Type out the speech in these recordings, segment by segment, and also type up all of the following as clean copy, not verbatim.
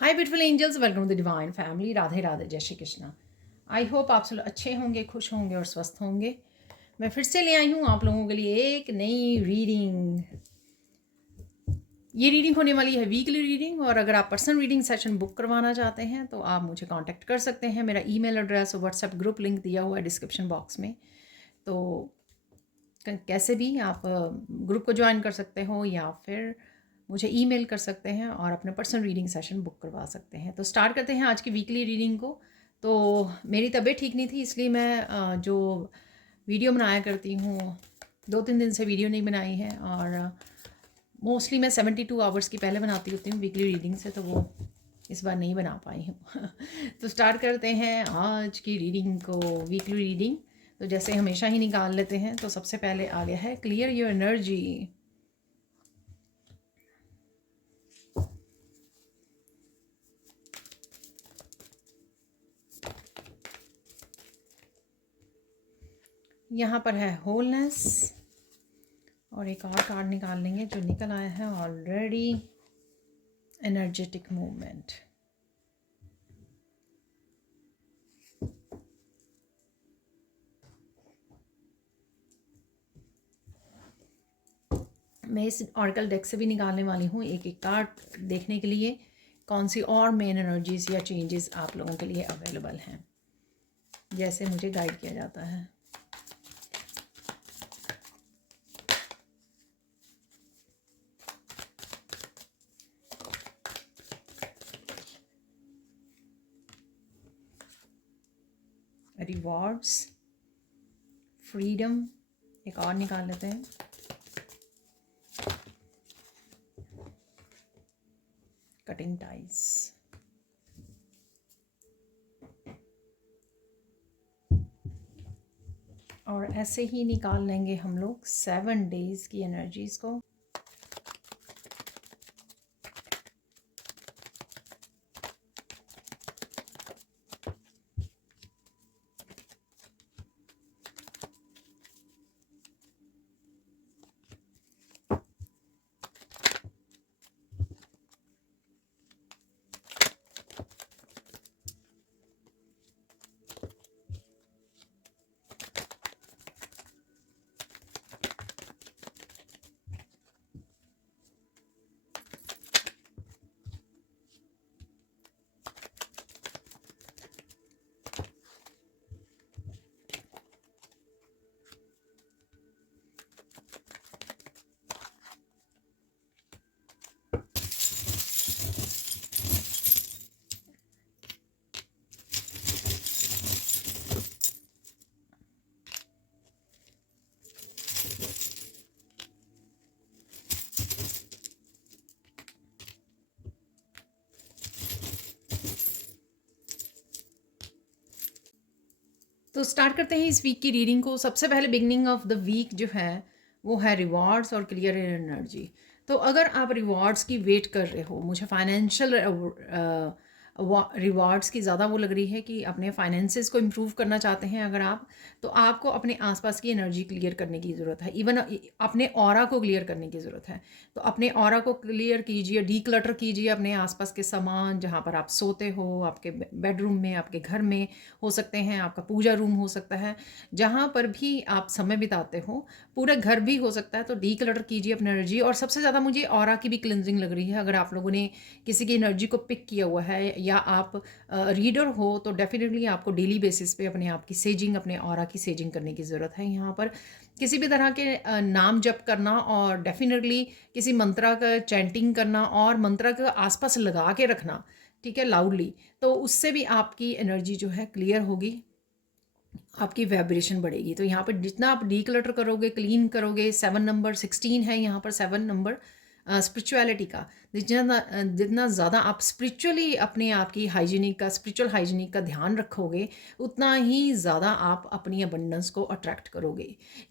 Hi beautiful angels, welcome to the divine family. Radhe Radhe, जय Shri Krishna. I hope आप सब अच्छे होंगे, खुश होंगे और स्वस्थ होंगे। मैं फिर से ले आई हूँ आप लोगों के लिए एक नई रीडिंग। ये रीडिंग होने वाली है वीकली रीडिंग, और अगर आप पर्सनल रीडिंग सेशन बुक करवाना चाहते हैं तो आप मुझे कांटेक्ट कर सकते हैं। मेरा ईमेल एड्रेस और व्हाट्सएप ग्रुप लिंक दिया हुआ है डिस्क्रिप्शन बॉक्स में। तो कैसे भी आप ग्रुप को ज्वाइन कर सकते हो या फिर मुझे ईमेल कर सकते हैं और अपने पर्सनल रीडिंग सेशन बुक करवा सकते हैं। तो स्टार्ट करते हैं आज की वीकली रीडिंग को। तो मेरी तबीयत ठीक नहीं थी, इसलिए मैं जो वीडियो बनाया करती हूँ 2-3 दिन से वीडियो नहीं बनाई है, और मोस्टली मैं 72 आवर्स की पहले बनाती होती हूँ वीकली रीडिंग से, तो वो इस बार नहीं बना पाई हूँ। तो स्टार्ट करते हैं आज की रीडिंग को, वीकली रीडिंग। तो जैसे हमेशा ही निकाल लेते हैं, तो सबसे पहले आ गया है क्लियर योर एनर्जी। यहाँ पर है होलनेस, और एक और कार्ड निकाल लेंगे जो निकल आया है ऑलरेडी, एनर्जेटिक मूवमेंट। मैं इस ऑर्कल डेक से भी निकालने वाली हूँ एक एक कार्ड, देखने के लिए कौन सी और मेन एनर्जीज या चेंजेस आप लोगों के लिए अवेलेबल हैं, जैसे मुझे गाइड किया जाता है। रिवॉर्ड्स, फ्रीडम, एक और निकाल लेते हैं। कटिंग टाइज, और ऐसे ही निकाल लेंगे हम लोग 7 डेज की एनर्जीज को। तो स्टार्ट करते हैं इस वीक की रीडिंग को। सबसे पहले बिगनिंग ऑफ द वीक जो है वो है रिवॉर्ड्स और क्लियर एनर्जी। तो अगर आप रिवॉर्ड्स की वेट कर रहे हो, मुझे फाइनेंशियल रिवॉर्ड्स की ज़्यादा वो लग रही है कि अपने फाइनेंसेस को इम्प्रूव करना चाहते हैं अगर आप, तो आपको अपने आसपास की एनर्जी क्लियर करने की ज़रूरत है। इवन अपने ऑरा को क्लियर करने की ज़रूरत है। तो अपने ऑरा को क्लियर कीजिए, डीक्लटर कीजिए अपने आसपास के सामान, जहाँ पर आप सोते हो, आपके बेडरूम में, आपके घर में हो सकते हैं, आपका पूजा रूम हो सकता है, जहाँ पर भी आप समय बिताते हो, पूरा घर भी हो सकता है। तो डीक्लटर कीजिए अपनी एनर्जी। और सबसे ज़्यादा मुझे ऑरा की भी क्लिनजिंग लग रही है। अगर आप लोगों ने किसी की एनर्जी को पिक किया हुआ है या आप रीडर हो, तो डेफिनेटली आपको डेली बेसिस पे अपने आप की सेजिंग, अपने ऑरा की सेजिंग करने की ज़रूरत है। यहाँ पर किसी भी तरह के नाम जप करना, और डेफिनेटली किसी मंत्रा का चैंटिंग करना और मंत्रा का आसपास लगा के रखना, ठीक है, लाउडली, तो उससे भी आपकी एनर्जी जो है क्लियर होगी, आपकी वाइब्रेशन बढ़ेगी। तो यहाँ पर जितना आप डीक्लटर करोगे, क्लीन करोगे, 7 नंबर 16 है यहाँ पर, 7 नंबर स्पिरिचुअलिटी का, जितना ज़्यादा आप स्पिरिचुअली अपने आप की हाइजीनिक का, स्पिरिचुअल हाइजीनिक का ध्यान रखोगे, उतना ही ज़्यादा आप अपनी अबंडेंस को अट्रैक्ट करोगे।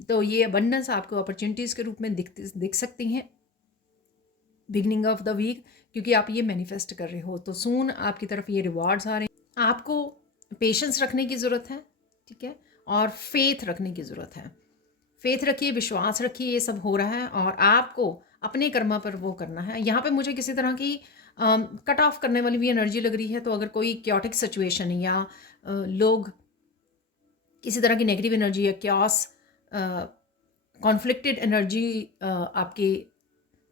तो ये अबंडेंस आपको अपॉर्चुनिटीज़ के रूप में दिख सकती हैं बिगनिंग ऑफ द वीक, क्योंकि आप ये मैनिफेस्ट कर रहे हो। तो सून आपकी तरफ ये रिवॉर्ड्स आ रहे हैं। आपको पेशेंस रखने की ज़रूरत है, ठीक है, और फेथ रखने की ज़रूरत है। फेथ रखिए, विश्वास रखिए, ये सब हो रहा है और आपको अपने कर्मा पर वो करना है। यहाँ पे मुझे किसी तरह की कट ऑफ करने वाली भी एनर्जी लग रही है। तो अगर कोई क्योटिक सिचुएशन या लोग किसी तरह की नेगेटिव एनर्जी या क्यास कॉन्फ्लिक्टेड एनर्जी आपकी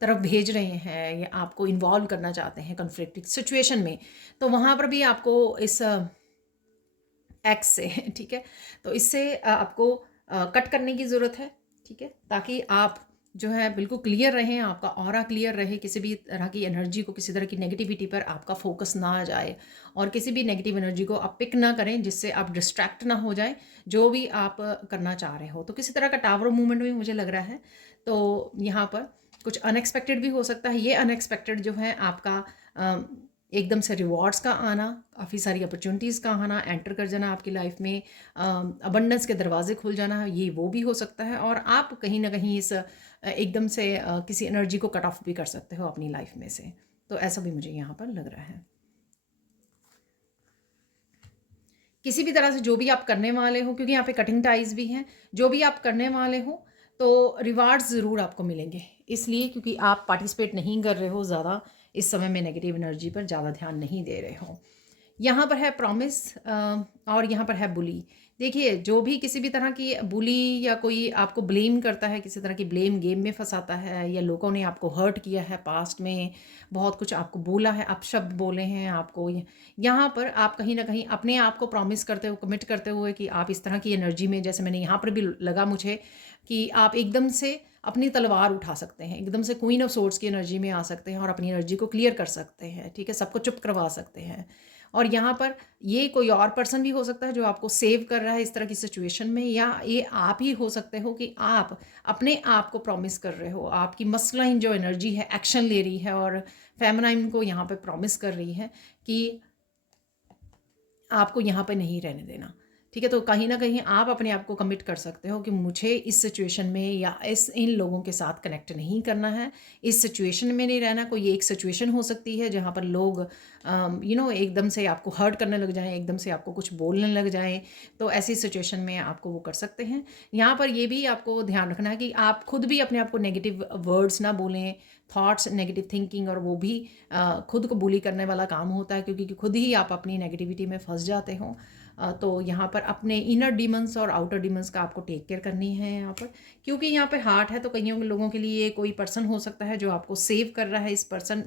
तरफ भेज रहे हैं या आपको इन्वॉल्व करना चाहते हैं कॉन्फ्लिक्टेड सिचुएशन में, तो वहाँ पर भी आपको इस एक्स से ठीक है, तो इससे आपको कट करने की ज़रूरत है। ठीक है, ताकि आप जो है बिल्कुल क्लियर रहें, आपका ऑरा क्लियर रहे, किसी भी तरह की एनर्जी को, किसी तरह की नेगेटिविटी पर आपका फोकस ना आ जाए और किसी भी नेगेटिव एनर्जी को आप पिक ना करें जिससे आप डिस्ट्रैक्ट ना हो जाए जो भी आप करना चाह रहे हो। तो किसी तरह का टावर मूवमेंट भी मुझे लग रहा है। तो यहाँ पर कुछ अनएक्सपेक्टेड भी हो सकता है। ये अनएक्सपेक्टेड जो है आपका एकदम से रिवॉर्ड्स का आना, काफ़ी सारी अपॉर्चुनिटीज़ का आना, एंटर कर जाना आपकी लाइफ में, अबंडेंस के दरवाजे खुल जाना, ये वो भी हो सकता है। और आप कहीं ना कहीं इस एकदम से किसी एनर्जी को कट ऑफ भी कर सकते हो अपनी लाइफ में से। तो ऐसा भी मुझे यहाँ पर लग रहा है। किसी भी तरह से जो भी आप करने वाले हो, क्योंकि यहाँ पे कटिंग टाइज भी हैं, जो भी आप करने वाले हो तो रिवार्ड्स ज़रूर आपको मिलेंगे, इसलिए क्योंकि आप पार्टिसिपेट नहीं कर रहे हो ज़्यादा इस समय में, नेगेटिव एनर्जी पर ज़्यादा ध्यान नहीं दे रहे हो। यहाँ पर है प्रॉमिस और यहाँ पर है बुली। देखिए, जो भी किसी भी तरह की बुली या कोई आपको ब्लेम करता है, किसी तरह की ब्लेम गेम में फंसाता है, या लोगों ने आपको हर्ट किया है पास्ट में, बहुत कुछ आपको बोला है, अपशब्द बोले हैं आपको, यहाँ पर आप कहीं ना कहीं अपने आप को प्रॉमिस करते हुए, कमिट करते हुए कि आप इस तरह की एनर्जी में, जैसे मैंने यहाँ पर भी लगा मुझे कि आप एकदम से अपनी तलवार उठा सकते हैं, एकदम से क्वीन ऑफ सोर्ड्स की एनर्जी में आ सकते हैं और अपनी एनर्जी को क्लियर कर सकते हैं। ठीक है, सबको चुप करवा सकते हैं। और यहाँ पर ये कोई और पर्सन भी हो सकता है जो आपको सेव कर रहा है इस तरह की सिचुएशन में, या ये आप ही हो सकते हो कि आप अपने आप को प्रॉमिस कर रहे हो, आपकी मस्कुलाइन जो एनर्जी है एक्शन ले रही है और फेमिनाइन को यहाँ पे प्रॉमिस कर रही है कि आपको यहाँ पे नहीं रहने देना। ठीक है, तो कहीं ना कहीं आप अपने आप को कमिट कर सकते हो कि मुझे इस सिचुएशन में या इन लोगों के साथ कनेक्ट नहीं करना है, इस सिचुएशन में नहीं रहना। कोई एक सिचुएशन हो सकती है जहाँ पर लोग एकदम से आपको हर्ट करने लग जाएं, एकदम से आपको कुछ बोलने लग जाएं, तो ऐसी सिचुएशन में आपको वो कर सकते हैं। यहाँ पर ये भी आपको ध्यान रखना है कि आप खुद भी अपने आप को नेगेटिव वर्ड्स ना बोलें, थॉट्स, नेगेटिव थिंकिंग, और वो भी खुद को बुली करने वाला काम होता है, क्योंकि खुद ही आप अपनी नेगेटिविटी में फंस जाते हो। तो यहाँ पर अपने इनर डीमंस और आउटर डीमंस का आपको टेक केयर करनी है यहाँ पर, क्योंकि यहाँ पे हार्ट है। तो कई लोगों के लिए कोई पर्सन हो सकता है जो आपको सेव कर रहा है, इस पर्सन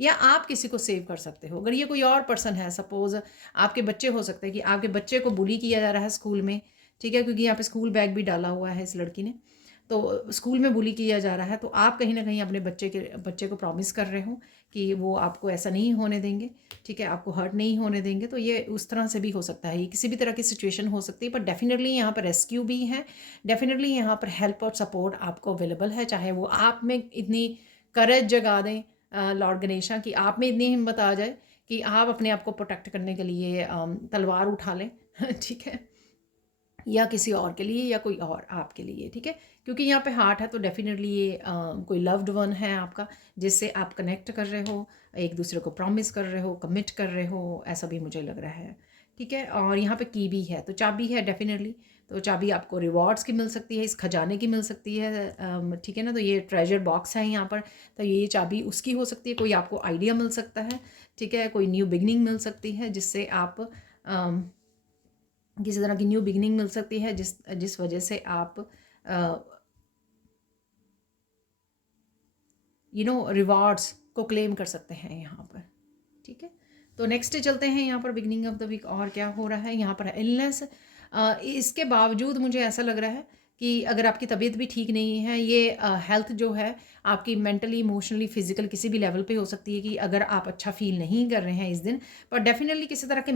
या आप किसी को सेव कर सकते हो। अगर ये कोई और पर्सन है, सपोज आपके बच्चे हो सकते हैं कि आपके बच्चे को बुली किया जा रहा है स्कूल में, ठीक है, क्योंकि यहाँ पे स्कूल बैग भी डाला हुआ है इस लड़की ने, तो स्कूल में बुली किया जा रहा है। तो आप कहीं ना कहीं अपने बच्चे को प्रॉमिस कर रहे हो कि वो आपको ऐसा नहीं होने देंगे, ठीक है, आपको हर्ट नहीं होने देंगे। तो ये उस तरह से भी हो सकता है, ये किसी भी तरह की सिचुएशन हो सकती है। पर डेफिनेटली यहाँ पर रेस्क्यू भी है, डेफिनेटली यहाँ पर हेल्प और सपोर्ट आपको अवेलेबल है। चाहे वो आप में इतनी करेज जगा दें लॉर्ड गणेशा, कि आप में इतनी हिम्मत आ जाए कि आप अपने आप को प्रोटेक्ट करने के लिए तलवार उठा लें ठीक है, या किसी और के लिए, या कोई और आपके लिए। ठीक है, क्योंकि यहाँ पे हार्ट है, तो डेफिनेटली ये कोई लव्ड वन है आपका, जिससे आप कनेक्ट कर रहे हो, एक दूसरे को प्रॉमिस कर रहे हो, कमिट कर रहे हो, ऐसा भी मुझे लग रहा है। ठीक है, और यहाँ पे की भी है, तो चाबी है डेफिनेटली। तो चाबी आपको रिवॉर्ड्स की मिल सकती है, इस खजाने की मिल सकती है। ठीक है ना, तो ये ट्रेजर बॉक्स है यहाँ पर, तो ये चाबी उसकी हो सकती है। कोई आपको आइडिया मिल सकता है, ठीक है, कोई न्यू बिगनिंग मिल सकती है, जिससे आप किसी तरह की न्यू बिगनिंग मिल सकती है, जिस वजह से आप रिवॉर्ड्स को क्लेम कर सकते हैं यहाँ पर। ठीक है, तो नेक्स्ट चलते हैं यहाँ पर बिगनिंग ऑफ द वीक और क्या हो रहा है। यहाँ पर है इलनेस। इसके बावजूद मुझे ऐसा लग रहा है कि अगर आपकी तबीयत भी ठीक नहीं है, ये हेल्थ जो है आपकी मेंटली, इमोशनली, फिजिकल किसी भी लेवल पे हो सकती है कि अगर आप अच्छा फील नहीं कर रहे हैं इस दिन, पर डेफिनेटली किसी तरह के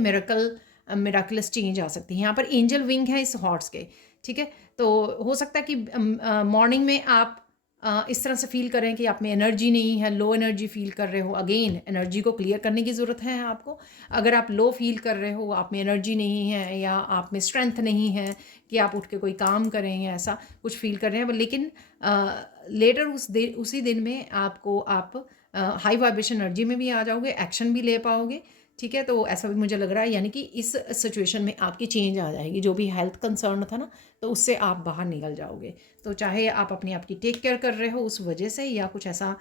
मिराकुलस चेंज आ सकती है। यहाँ पर एंजल विंग है इस हॉर्स के। ठीक है, तो हो सकता है कि मॉर्निंग में आप इस तरह से फील करें कि आप में एनर्जी नहीं है, लो एनर्जी फील कर रहे हो। अगेन एनर्जी को क्लियर करने की ज़रूरत है आपको। अगर आप लो फील कर रहे हो, आप में एनर्जी नहीं है, या आप में स्ट्रेंथ नहीं है कि आप उठ के कोई काम करें, या ऐसा कुछ फील कर रहे हैं, लेकिन लेटर उसी दिन में आप हाई वाइब्रेशन एनर्जी में भी आ जाओगे, एक्शन भी ले पाओगे। ठीक है, तो ऐसा भी मुझे लग रहा है, यानी कि इस सिचुएशन में आपकी चेंज आ जाएगी। जो भी हेल्थ कंसर्न था ना, तो उससे आप बाहर निकल जाओगे। तो चाहे आप अपने आप की टेक केयर कर रहे हो उस वजह से, या कुछ ऐसा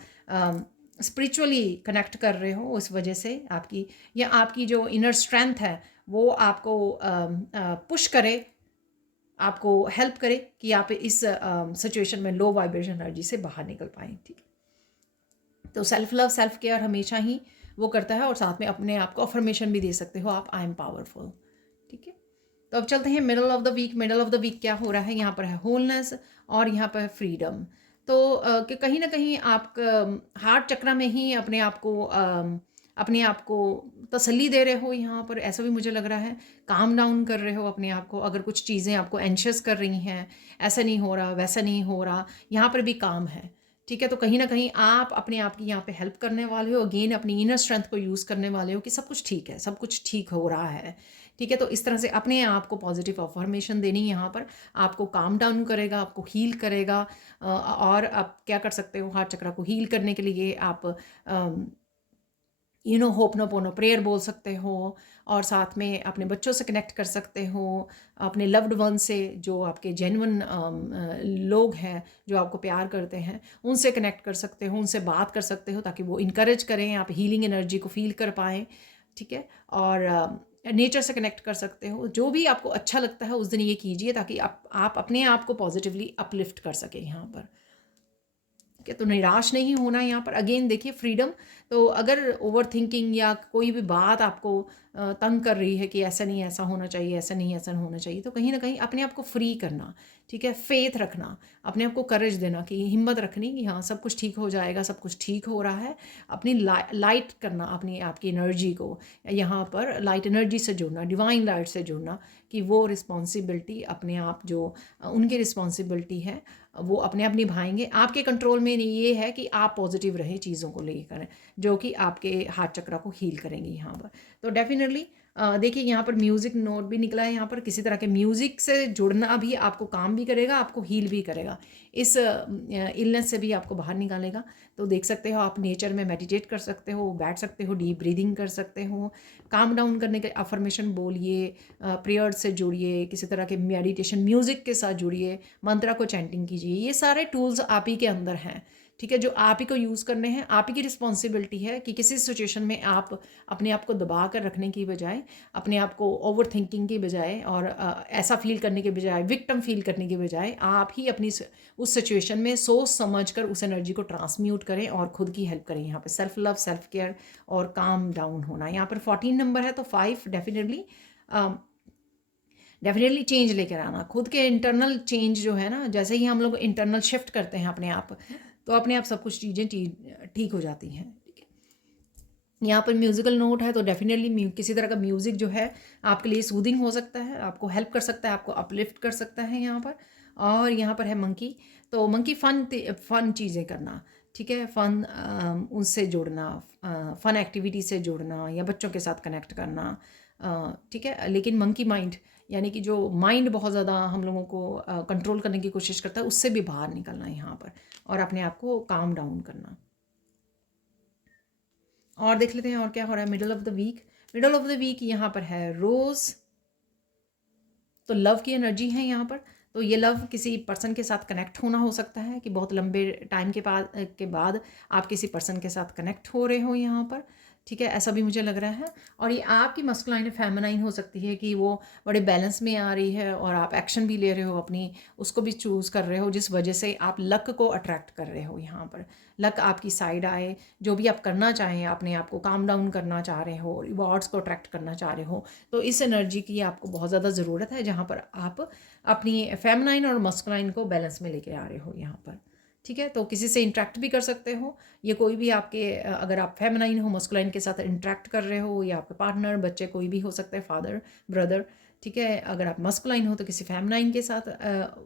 स्पिरिचुअली कनेक्ट कर रहे हो, उस वजह से आपकी या आपकी जो इनर स्ट्रेंथ है वो आपको पुश करे, आपको हेल्प करे कि आप इस सिचुएशन में लो वाइब्रेशन एनर्जी से बाहर निकल पाएँ। ठीक है, तो सेल्फ लव सेल्फ केयर हमेशा ही वो करता है, और साथ में अपने आप को अफर्मेशन भी दे सकते हो आप, आई एम पावरफुल। ठीक है, तो अब चलते हैं middle of the week. Middle of the week क्या हो रहा है यहाँ पर है होलनेस और यहाँ पर फ्रीडम। तो कि कहीं ना कहीं आप हार्ट चक्र में ही अपने आप को तसल्ली दे रहे हो यहाँ पर, ऐसा भी मुझे लग रहा है। काम डाउन कर रहे हो अपने आप को, अगर कुछ चीज़ें आपको एंशियस कर रही हैं, ऐसा नहीं हो रहा वैसा नहीं हो रहा, यहाँ पर भी काम है। ठीक है, तो कहीं ना कहीं आप अपने आप की यहाँ पे हेल्प करने वाले हो, अगेन अपनी इनर स्ट्रेंथ को यूज़ करने वाले हो कि सब कुछ ठीक है, सब कुछ ठीक हो रहा है। ठीक है, तो इस तरह से अपने आप को पॉजिटिव अफर्मेशन देनी यहाँ पर आपको काम डाउन करेगा, आपको हील करेगा। और आप क्या कर सकते हो, हार्ट चक्र को हील करने के लिए आप होपनोपोनो प्रेयर बोल सकते हो, और साथ में अपने बच्चों से कनेक्ट कर सकते हो, अपने लव्ड वन से, जो आपके जेन्युइन लोग हैं जो आपको प्यार करते हैं, उनसे कनेक्ट कर सकते हो, उनसे बात कर सकते हो ताकि वो इनकरेज करें, आप हीलिंग एनर्जी को फील कर पाएँ। ठीक है, और नेचर से कनेक्ट कर सकते हो। जो भी आपको अच्छा लगता है उस दिन ये कीजिए ताकि आप अपने आप को पॉजिटिवली अपलिफ्ट कर सकें यहाँ पर। ठीक है, तो निराश नहीं होना यहाँ पर। अगेन देखिए फ्रीडम, तो अगर ओवर थिंकिंग या कोई भी बात आपको तंग कर रही है कि ऐसा नहीं ऐसा होना चाहिए, ऐसा नहीं ऐसा होना चाहिए, तो कहीं ना कहीं अपने आप को फ्री करना। ठीक है, फेथ रखना, अपने आप को करेज देना, कि हिम्मत रखनी कि हाँ सब कुछ ठीक हो जाएगा, सब कुछ ठीक हो रहा है। अपनी लाइट करना अपनी आपकी एनर्जी को, यहाँ पर लाइट एनर्जी से जुड़ना, डिवाइन लाइट से जुड़ना, कि वो रिस्पॉन्सिबिलिटी अपने आप जो उनकी रिस्पॉन्सिबिलिटी है वो अपने आप निभाएंगे। आपके कंट्रोल में नहीं, ये है कि आप पॉजिटिव रहें चीज़ों को लेकर, जो कि आपके हार्ट चक्र को हील करेंगे यहाँ पर। तो डेफिनेटली देखिए यहाँ पर म्यूज़िक नोट भी निकला है। यहाँ पर किसी तरह के म्यूज़िक से जुड़ना भी आपको काम भी करेगा, आपको हील भी करेगा, इस इलनेस से भी आपको बाहर निकालेगा। तो देख सकते हो आप नेचर में मेडिटेट कर सकते हो, बैठ सकते हो, डीप ब्रीदिंग कर सकते हो, काम डाउन करने के अफर्मेशन बोलिए, प्रेयर से जुड़िए, किसी तरह के मेडिटेशन म्यूज़िक के साथ जुड़िए, मंत्रा को चैंटिंग कीजिए। ये सारे टूल्स आप ही के अंदर हैं। ठीक है, जो आप ही को यूज़ करने हैं। आप ही की रिस्पॉन्सिबिलिटी है कि किसी सिचुएशन में आप अपने आप को दबा कर रखने की बजाय, अपने आप को ओवर थिंकिंग की बजाय और ऐसा फील करने के बजाय, विक्टिम फील करने के बजाय, आप ही अपनी उस सिचुएशन में सोच समझ कर उस एनर्जी को ट्रांसम्यूट करें और खुद की हेल्प करें। यहाँ पे सेल्फ लव, सेल्फ केयर और काम डाउन होना। यहाँ पर 14 नंबर है, तो 5 डेफिनेटली चेंज लेकर आना, खुद के इंटरनल चेंज जो है ना, जैसे ही हम लोग इंटरनल शिफ्ट करते हैं अपने आप, तो अपने आप सब कुछ चीज़ें ठीक हो जाती हैं। ठीक है, यहाँ पर म्यूज़िकल नोट है, तो डेफिनेटली किसी तरह का म्यूज़िक जो है आपके लिए सूदिंग हो सकता है, आपको हेल्प कर सकता है, आपको अपलिफ्ट कर सकता है यहाँ पर। और यहाँ पर है मंकी, तो मंकी फ़न चीज़ें करना। ठीक है, फ़न उनसे जुड़ना, फ़न एक्टिविटी से जुड़ना या बच्चों के साथ कनेक्ट करना। ठीक है, लेकिन मंकी माइंड यानी कि जो माइंड बहुत ज़्यादा हम लोगों को कंट्रोल करने की कोशिश करता है, उससे भी बाहर निकलना है यहाँ पर, और अपने आप को काम डाउन करना। और देख लेते हैं और क्या हो रहा है middle of the week. Middle of the week यहाँ पर है रोज़, तो लव की एनर्जी है यहाँ पर। तो ये लव किसी पर्सन के साथ कनेक्ट होना हो सकता है, कि बहुत लंबे टाइम के बाद आप किसी पर्सन के साथ कनेक्ट हो रहे हो यहाँ पर। ठीक है, ऐसा भी मुझे लग रहा है। और ये आपकी मस्कुलाइन फेमिनाइन हो सकती है, कि वो बड़े बैलेंस में आ रही है और आप एक्शन भी ले रहे हो, अपनी उसको भी चूज़ कर रहे हो, जिस वजह से आप लक को अट्रैक्ट कर रहे हो यहाँ पर। लक आपकी साइड आए, जो भी आप करना चाहें, अपने आप को काम डाउन करना चाह रहे हो, रिवॉर्ड्स को अट्रैक्ट करना चाह रहे हो, तो इस एनर्जी की आपको बहुत ज़्यादा ज़रूरत है, जहाँ पर आप अपनी फेमिनाइन और मस्कुलाइन को बैलेंस में लेके आ रहे हो यहाँ पर। ठीक है, तो किसी से इंटरेक्ट भी कर सकते हो, ये कोई भी आपके अगर आप फेमिनाइन हो, मस्कुलाइन के साथ इंटरेक्ट कर रहे हो, या आपके पार्टनर, बच्चे, कोई भी हो सकता है, फादर, ब्रदर। ठीक है, अगर आप मस्कुलाइन हो तो किसी फेमिनाइन के साथ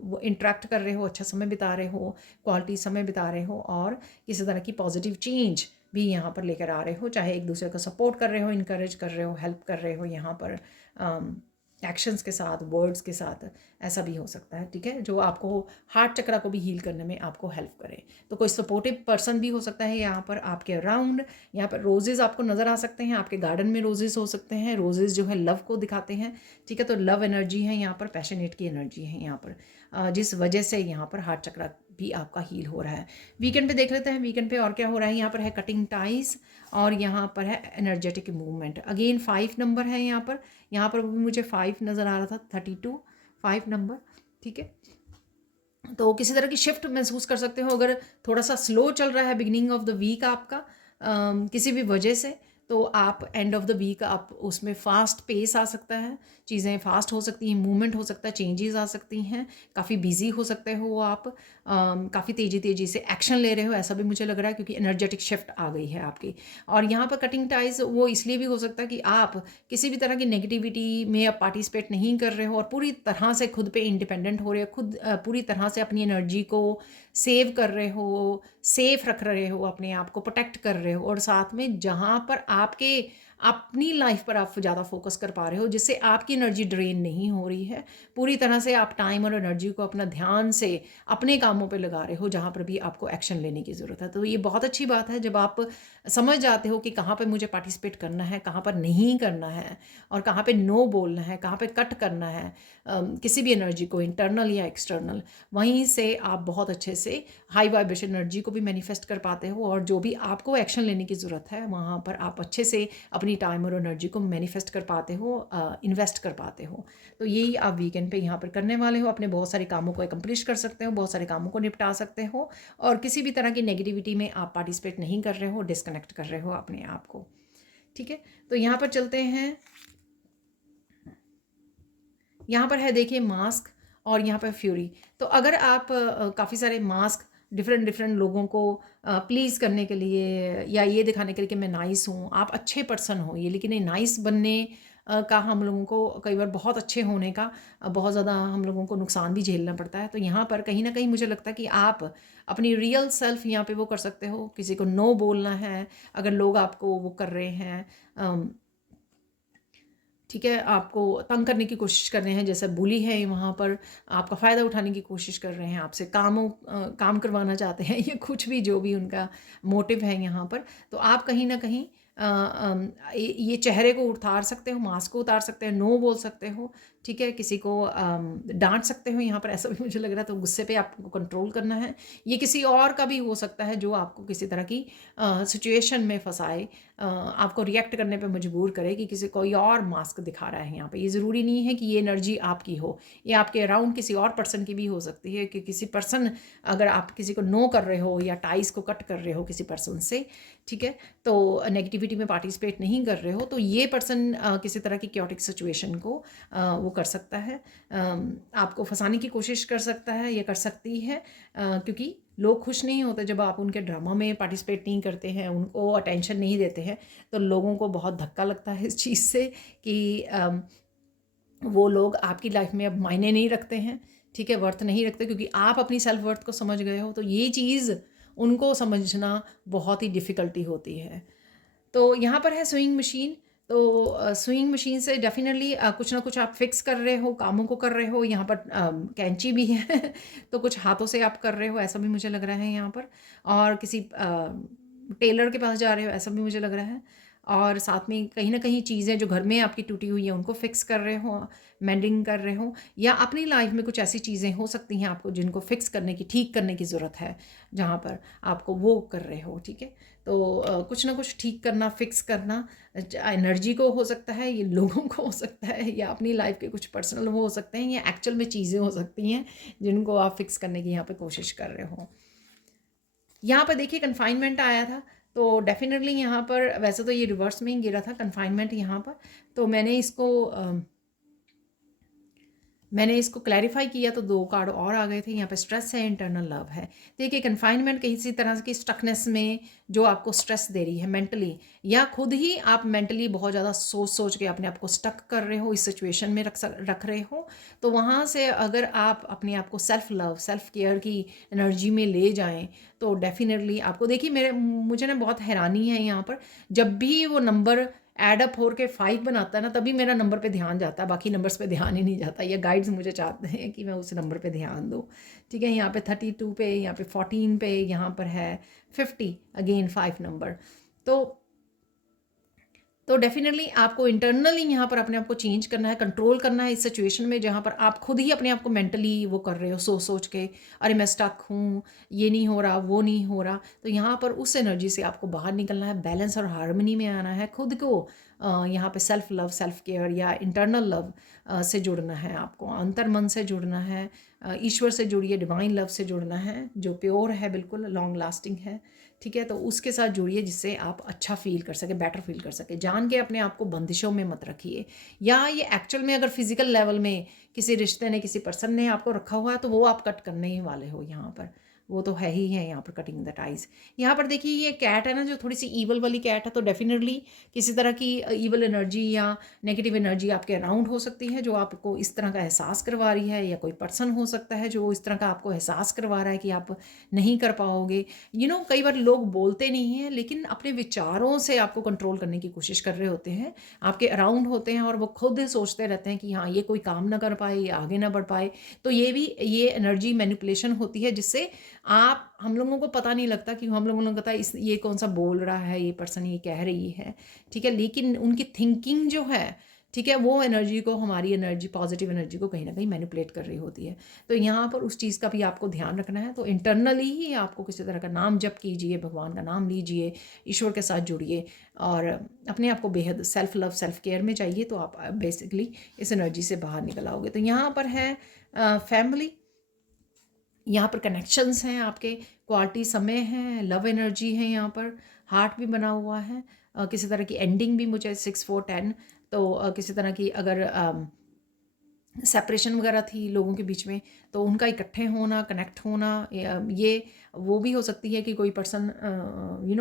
वो इंटरेक्ट कर रहे हो, अच्छा समय बिता रहे हो, क्वालिटी समय बिता रहे हो, और किसी तरह की पॉजिटिव चेंज भी यहाँ पर लेकर आ रहे हो, चाहे एक दूसरे को सपोर्ट कर रहे हो, इनकरेज कर रहे हो, हेल्प कर रहे हो यहाँ पर एक्शंस के साथ, वर्ड्स के साथ, ऐसा भी हो सकता है। ठीक है, जो आपको हार्ट चक्र को भी हील करने में आपको हेल्प करे। तो कोई सपोर्टिव पर्सन भी हो सकता है यहाँ पर आपके अराउंड। यहाँ पर रोजेज़ आपको नज़र आ सकते हैं, आपके गार्डन में रोजेज़ हो सकते हैं। रोजेज़ जो है लव को दिखाते हैं। ठीक है, तो लव एनर्जी है यहाँ पर, पैशनेट की एनर्जी है यहाँ पर, जिस वजह से यहाँ पर हार्ट चक्र भी आपका हील हो रहा है। वीकेंड पे देख लेते हैं वीकेंड पे और क्या हो रहा है। यहाँ पर है कटिंग टाइज और यहाँ पर है एनर्जेटिक मूवमेंट। अगेन 5 नंबर है यहाँ पर भी मुझे 5 नज़र आ रहा था, 32 5 नंबर, ठीक है। तो किसी तरह की शिफ्ट महसूस कर सकते हो अगर थोड़ा सा स्लो चल रहा है बिगिनिंग ऑफ द वीक आपका किसी भी वजह से, तो आप एंड ऑफ द वीक आप उसमें फास्ट पेस आ सकता है, चीज़ें फास्ट हो सकती हैं, मूवमेंट हो सकता है, चेंजेस आ सकती हैं, काफ़ी बिजी हो सकते हो आप, काफ़ी तेज़ी से एक्शन ले रहे हो, ऐसा भी मुझे लग रहा है क्योंकि एनर्जेटिक शिफ्ट आ गई है आपकी। और यहाँ पर कटिंग टाइज वो इसलिए भी हो सकता है कि आप किसी भी तरह की नेगेटिविटी में आप पार्टिसिपेट नहीं कर रहे हो और पूरी तरह से खुद पे इंडिपेंडेंट हो रहे हो, खुद पूरी तरह से अपनी एनर्जी को सेव कर रहे हो, सेफ रख रहे हो, अपने आप को प्रोटेक्ट कर रहे हो। और साथ में जहाँ पर आपके अपनी लाइफ पर आप ज़्यादा फोकस कर पा रहे हो जिससे आपकी एनर्जी ड्रेन नहीं हो रही है, पूरी तरह से आप टाइम और एनर्जी को अपना ध्यान से अपने कामों पे लगा रहे हो जहाँ पर भी आपको एक्शन लेने की ज़रूरत है। तो ये बहुत अच्छी बात है जब आप समझ जाते हो कि कहाँ पे मुझे पार्टिसिपेट करना है, कहाँ पर नहीं करना है, और कहाँ पे नो बोलना है, कहाँ पे कट करना है किसी भी एनर्जी को, इंटरनल या एक्सटर्नल। वहीं से आप बहुत अच्छे से हाई वाइब्रेशन एनर्जी को भी मैनिफेस्ट कर पाते हो और जो भी आपको एक्शन लेने की ज़रूरत है वहाँ पर आप अच्छे से अपनी टाइम और एनर्जी को मैनिफेस्ट कर पाते हो, इन्वेस्ट कर पाते हो। तो यही आप वीकेंड पे यहाँ पर करने वाले हो, अपने बहुत सारे कामों को एकम्प्लिश कर सकते हो, बहुत सारे कामों को निपटा सकते हो और किसी भी तरह की नेगेटिविटी में आप पार्टिसिपेट नहीं कर रहे हो, डिस्कनेक्ट कर रहे हो अपने आप को, ठीक है। तो यहाँ पर चलते हैं, यहाँ पर है देखिए मास्क और यहाँ पर फ्यूरी। तो अगर आप काफ़ी सारे मास्क डिफरेंट लोगों को प्लीज़ करने के लिए या ये दिखाने के लिए कि मैं नाइस हूँ, आप अच्छे पर्सन हो, ये लेकिन ये नाइस बनने का हम लोगों को कई बार बहुत अच्छे होने का बहुत ज़्यादा हम लोगों को नुकसान भी झेलना पड़ता है। तो यहाँ पर कहीं ना कहीं मुझे लगता है कि आप अपनी रियल सेल्फ यहाँ पे वो कर सकते हो। किसी को नो बोलना है अगर लोग आपको वो कर रहे हैं, ठीक है, आपको तंग करने की कोशिश कर रहे हैं, जैसे बुली है वहाँ पर आपका फ़ायदा उठाने की कोशिश कर रहे हैं, आपसे काम करवाना चाहते हैं या कुछ भी जो भी उनका मोटिव है यहाँ पर, तो आप कहीं ना कहीं ये चेहरे को उतार सकते हो, मास्क को उतार सकते हो, नो बोल सकते हो, ठीक है, किसी को डांट सकते हो यहाँ पर, ऐसा भी मुझे लग रहा है। तो गुस्से पे आपको कंट्रोल करना है। ये किसी और का भी हो सकता है जो आपको किसी तरह की सिचुएशन में फंसाए, आपको रिएक्ट करने पे मजबूर करे कि किसी कोई और मास्क दिखा रहा है यहाँ पे। ये ज़रूरी नहीं है कि ये एनर्जी आपकी हो, ये आपके अराउंड किसी और पर्सन की भी हो सकती है कि किसी पर्सन, अगर आप किसी को नो कर रहे हो या टाइज को कट कर रहे हो किसी पर्सन से, ठीक है, तो नेगेटिविटी में पार्टिसिपेट नहीं कर रहे हो, तो ये पर्सन किसी तरह की क्योटिक सिचुएशन को वो कर सकता है, आपको फंसाने की कोशिश कर सकता है, ये कर सकती है, क्योंकि लोग खुश नहीं होते जब आप उनके ड्रामा में पार्टिसिपेट नहीं करते हैं, उनको अटेंशन नहीं देते हैं, तो लोगों को बहुत धक्का लगता है इस चीज़ से कि वो लोग आपकी लाइफ में अब मायने नहीं रखते हैं, ठीक है, वर्थ नहीं रखते, क्योंकि आप अपनी सेल्फ वर्थ को समझ गए हो। तो ये चीज़ उनको समझना बहुत ही डिफ़िकल्टी होती है। तो यहाँ पर है स्विंग मशीन। तो स्विंग मशीन से डेफिनेटली कुछ ना कुछ आप फिक्स कर रहे हो, कामों को कर रहे हो। यहाँ पर कैंची भी है तो कुछ हाथों से आप कर रहे हो, ऐसा भी मुझे लग रहा है यहाँ पर। और किसी टेलर के पास जा रहे हो, ऐसा भी मुझे लग रहा है। और साथ में कहीं ना कहीं चीज़ें जो घर में आपकी टूटी हुई है उनको फिक्स कर रहे हो, मेंडिंग कर रहे हो, या अपनी लाइफ में कुछ ऐसी चीज़ें हो सकती हैं आपको जिनको फिक्स करने की, ठीक करने की ज़रूरत है, जहाँ पर आपको वो कर रहे हो, ठीक है। तो कुछ ना कुछ ठीक करना, फिक्स करना, एनर्जी को हो सकता है, ये लोगों को हो सकता है, या अपनी लाइफ के कुछ पर्सनल वो हो सकते हैं, या एक्चुअल में चीज़ें हो सकती हैं जिनको आप फिक्स करने की यहाँ पे कोशिश कर रहे हो। यहाँ पर देखिए कन्फाइनमेंट आया था, तो डेफिनेटली यहाँ पर वैसे तो ये रिवर्स में ही गिरा था कन्फाइनमेंट यहाँ पर, तो मैंने इसको क्लैरिफाई किया तो 2 कार्ड और आ गए थे। यहाँ पे स्ट्रेस है, इंटरनल लव है। देखिए कन्फाइनमेंट किसी तरह की स्टकनेस में जो आपको स्ट्रेस दे रही है मेंटली, या खुद ही आप मेंटली बहुत ज़्यादा सोच के अपने आप को स्टक कर रहे हो, इस सिचुएशन में रख रहे हो, तो वहाँ से अगर आप अपने आप को सेल्फ लव, सेल्फ केयर की एनर्जी में ले जाएं, तो डेफिनेटली आपको, देखिए मुझे ना बहुत हैरानी है यहाँ पर, जब भी वो नंबर एड अप हो के 5 बनाता है ना, तभी मेरा नंबर पे ध्यान जाता है, बाकी नंबर्स पे ध्यान ही नहीं जाता। ये गाइड्स मुझे चाहते हैं कि मैं उस नंबर पे ध्यान दूँ, ठीक है। यहाँ पे 32 पे, यहाँ पे 14 पे, यहाँ पर है 50, अगेन 5 नंबर। तो तो डेफ़िनेटली आपको इंटरनली यहाँ पर अपने आप को चेंज करना है, कंट्रोल करना है इस सिचुएशन में जहाँ पर आप खुद ही अपने आप को मेंटली वो कर रहे हो सोच-सोच के, अरे मैं स्टक हूँ, ये नहीं हो रहा, वो नहीं हो रहा। तो यहाँ पर उस एनर्जी से आपको बाहर निकलना है, बैलेंस और हार्मनी में आना है, खुद को यहाँ पे सेल्फ लव, सेल्फ केयर या इंटरनल लव से जुड़ना है आपको, अंतर्मन से जुड़ना है, ईश्वर से जुड़िए, डिवाइन लव से जुड़ना है, जो प्योर है, बिल्कुल लॉन्ग लास्टिंग है। ठीक है, तो उसके साथ जुड़िए जिससे आप अच्छा फ़ील कर सकें, बेटर फ़ील कर सकें। जान के अपने आप को बंदिशों में मत रखिए, या ये एक्चुअल में अगर फिज़िकल लेवल में किसी रिश्ते ने, किसी पर्सन ने आपको रखा हुआ है, तो वो आप कट करने ही वाले हो यहाँ पर। वो तो है ही है यहाँ पर कटिंग द टाइज़। यहाँ पर देखिए ये कैट है ना, जो थोड़ी-सी ईवल वाली कैट है, तो डेफ़िनिटली किसी तरह की ईवल एनर्जी या नेगेटिव एनर्जी आपके अराउंड हो सकती है, जो आपको इस तरह का एहसास करवा रही है, या कोई पर्सन हो सकता है जो इस तरह का आपको एहसास करवा रहा है कि आप नहीं कर पाओगे। कई बार लोग बोलते नहीं हैं, लेकिन अपने विचारों से आपको कंट्रोल करने की कोशिश कर रहे होते हैं, आपके अराउंड होते हैं, और वो खुद सोचते रहते हैं कि हाँ, ये कोई काम ना कर पाए, ये आगे ना बढ़ पाए। तो ये एनर्जी मैनिपुलेशन होती है, जिससे आप हम लोगों को पता नहीं लगता, कि हम लोगों को पता है इस ये कौन सा बोल रहा है, ये पर्सन ये कह रही है, ठीक है, लेकिन उनकी थिंकिंग जो है, ठीक है, वो एनर्जी को, हमारी एनर्जी, पॉजिटिव एनर्जी को कहीं ना कहीं मैनिपुलेट कर रही होती है। तो यहाँ पर उस चीज़ का भी आपको ध्यान रखना है। तो इंटरनली ही आपको किसी तरह का नाम जप कीजिए, भगवान का नाम लीजिए, ईश्वर के साथ जुड़िए, और अपने आप को बेहद सेल्फ लव, सेल्फ केयर में चाहिए, तो आप बेसिकली इस एनर्जी से बाहर निकल आओगे। तो यहाँ पर है फैमिली, यहाँ पर कनेक्शंस हैं आपके, क्वालिटी समय है, लव एनर्जी है, यहाँ पर हार्ट भी बना हुआ है, किसी तरह की एंडिंग भी मुझे 6 4 10, तो किसी तरह की अगर सेपरेशन वगैरह थी लोगों के बीच में, तो उनका इकट्ठे होना, कनेक्ट होना, ये वो भी हो सकती है कि कोई पर्सन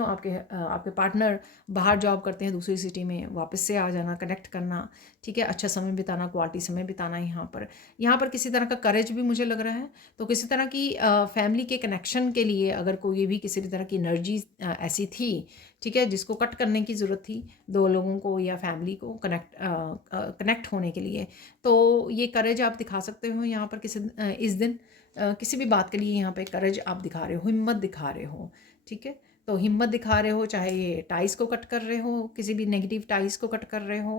आपके पार्टनर बाहर जॉब करते हैं दूसरी सिटी में, वापस से आ जाना, कनेक्ट करना, ठीक है, अच्छा समय बिताना, क्वालिटी समय बिताना। यहाँ पर किसी तरह का करेज भी मुझे लग रहा है। तो किसी तरह की फैमिली के कनेक्शन के लिए अगर कोई भी किसी भी तरह की एनर्जी ऐसी थी, ठीक है, जिसको कट करने की ज़रूरत थी, दो लोगों को या फैमिली को कनेक्ट होने के लिए, तो ये करेज आप दिखा सकते हो यहाँ पर इस दिन किसी भी बात के लिए यहाँ पे करेज आप दिखा रहे हो, हिम्मत दिखा रहे हो, ठीक है। तो हिम्मत दिखा रहे हो, चाहे ये टाइज़ को कट कर रहे हो, किसी भी नेगेटिव टाइज़ को कट कर रहे हो,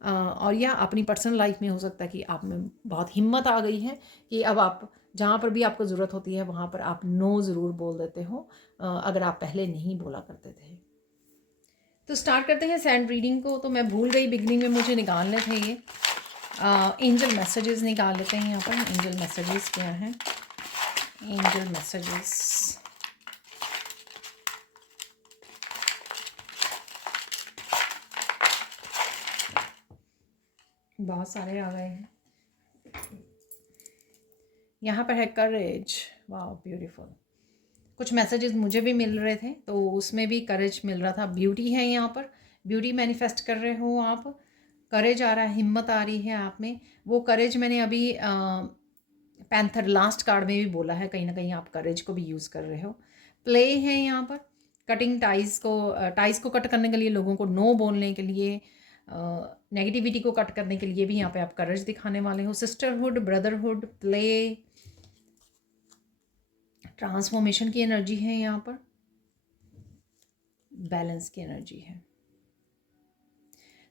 और या अपनी पर्सनल लाइफ में हो सकता है कि आप में बहुत हिम्मत आ गई है कि अब आप जहाँ पर भी आपको ज़रूरत होती है वहाँ पर आप नो ज़रूर बोल देते हो, अगर आप पहले नहीं बोला करते थे। तो स्टार्ट करते हैं सैंड रीडिंग को। तो मैं भूल गई, बिगनिंग में मुझे निकालने थे ये एंजल मैसेजेस, निकाल लेते हैं यहाँ पर। एंजल मैसेजेस क्या हैं? एंजल मैसेजेस, बहुत सारे आ गए हैं। यहाँ पर है करेज, वाह ब्यूटीफुल। कुछ मैसेजेस मुझे भी मिल रहे थे, तो उसमें भी करेज मिल रहा था। ब्यूटी है यहाँ पर, ब्यूटी मैनिफेस्ट कर रहे हो आप, करेज आ रहा है, हिम्मत आ रही है आप में। वो करेज मैंने अभी पैंथर लास्ट कार्ड में भी बोला है, कहीं ना कहीं आप करेज को भी यूज़ कर रहे हो। प्ले है यहाँ पर, कटिंग टाइज़ को कट करने के लिए, लोगों को नो बोलने के लिए, नेगेटिविटी को कट करने के लिए भी यहाँ पे आप करेज दिखाने वाले हो। सिस्टरहुड, ब्रदरहुड, प्ले, ट्रांसफॉर्मेशन की एनर्जी है यहाँ पर, बैलेंस की एनर्जी है।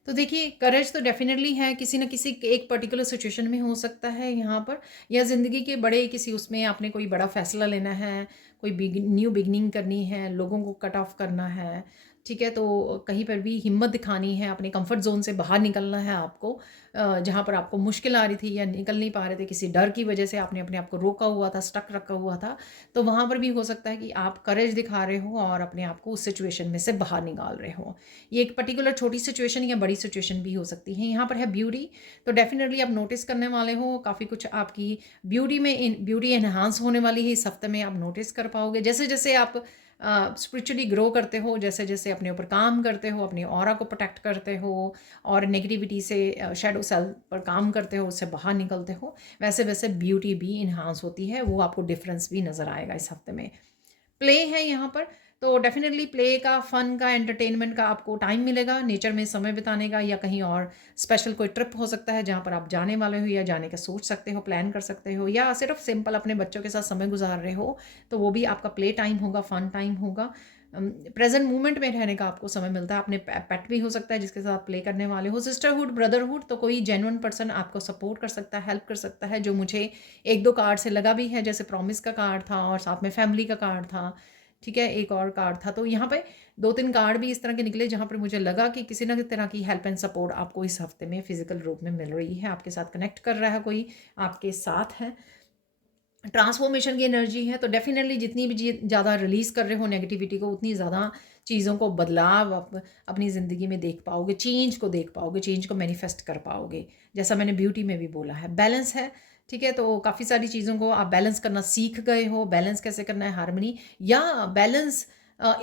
तो देखिए करेज तो डेफिनेटली है, किसी न किसी एक पर्टिकुलर सिचुएशन में हो सकता है यहाँ पर, या ज़िंदगी के बड़े किसी उसमें आपने कोई बड़ा फैसला लेना है, कोई न्यू बिगनिंग करनी है, लोगों को कट ऑफ करना है, ठीक है। तो कहीं पर भी हिम्मत दिखानी है, अपने कंफर्ट जोन से बाहर निकलना है आपको, जहाँ पर आपको मुश्किल आ रही थी या निकल नहीं पा रहे थे, किसी डर की वजह से आपने अपने आप को रोका हुआ था, स्टक रखा हुआ था, तो वहाँ पर भी हो सकता है कि आप करेज दिखा रहे हो और अपने आप को उस सिचुएशन में से बाहर निकाल रहे हो। ये एक पर्टिकुलर छोटी सिचुएशन या बड़ी सिचुएशन भी हो सकती है। यहाँ पर है ब्यूटी, तो डेफिनेटली आप नोटिस करने वाले हो, काफ़ी कुछ आपकी ब्यूटी एनहांस होने वाली है इस हफ्ते में, आप नोटिस कर पाओगे। जैसे जैसे आप स्पिरिचुअली ग्रो करते हो, जैसे जैसे अपने ऊपर काम करते हो, अपने ऑरा को प्रोटेक्ट करते हो, और नेगेटिविटी से, शैडो सेल्फ पर काम करते हो, उससे बाहर निकलते हो, वैसे वैसे ब्यूटी भी इन्हांस होती है। वो आपको डिफरेंस भी नज़र आएगा इस हफ्ते में। प्ले है यहाँ पर, तो डेफिनेटली प्ले का, फन का, एंटरटेनमेंट का आपको टाइम मिलेगा, नेचर में समय बिताने का, या कहीं और स्पेशल कोई ट्रिप हो सकता है जहाँ पर आप जाने वाले हो या जाने का सोच सकते हो, प्लान कर सकते हो, या सिर्फ सिंपल अपने बच्चों के साथ समय गुजार रहे हो, तो वो भी आपका प्ले टाइम होगा, फन टाइम होगा। प्रेजेंट मोमेंट में रहने का आपको समय मिलता है। अपने पेट भी हो सकता है जिसके साथ आप प्ले करने वाले हो, सिस्टरहुड, ब्रदरहुड, तो कोई जेन्युइन पर्सन आपको सपोर्ट कर सकता है, हेल्प कर सकता है, जो मुझे 1-2 कार्ड से लगा भी है, जैसे प्रॉमिस का कार्ड था और साथ में फैमिली का कार्ड था, ठीक है, एक और कार्ड था। तो यहाँ पे 2-3 कार्ड भी इस तरह के निकले जहाँ पर मुझे लगा कि किसी न किसी तरह की हेल्प एंड सपोर्ट आपको इस हफ्ते में फिजिकल रूप में मिल रही है, आपके साथ कनेक्ट कर रहा है, कोई आपके साथ है। ट्रांसफॉर्मेशन की एनर्जी है, तो डेफिनेटली जितनी भी ज़्यादा रिलीज़ कर रहे हो नेगेटिविटी को, उतनी ज़्यादा चीज़ों को बदलाव आप अपनी ज़िंदगी में देख पाओगे, चेंज को देख पाओगे, चेंज को मैनिफेस्ट कर पाओगे। जैसा मैंने ब्यूटी में भी बोला है, बैलेंस है, ठीक है, तो काफ़ी सारी चीज़ों को आप बैलेंस करना सीख गए हो। बैलेंस कैसे करना है, हार्मनी या बैलेंस,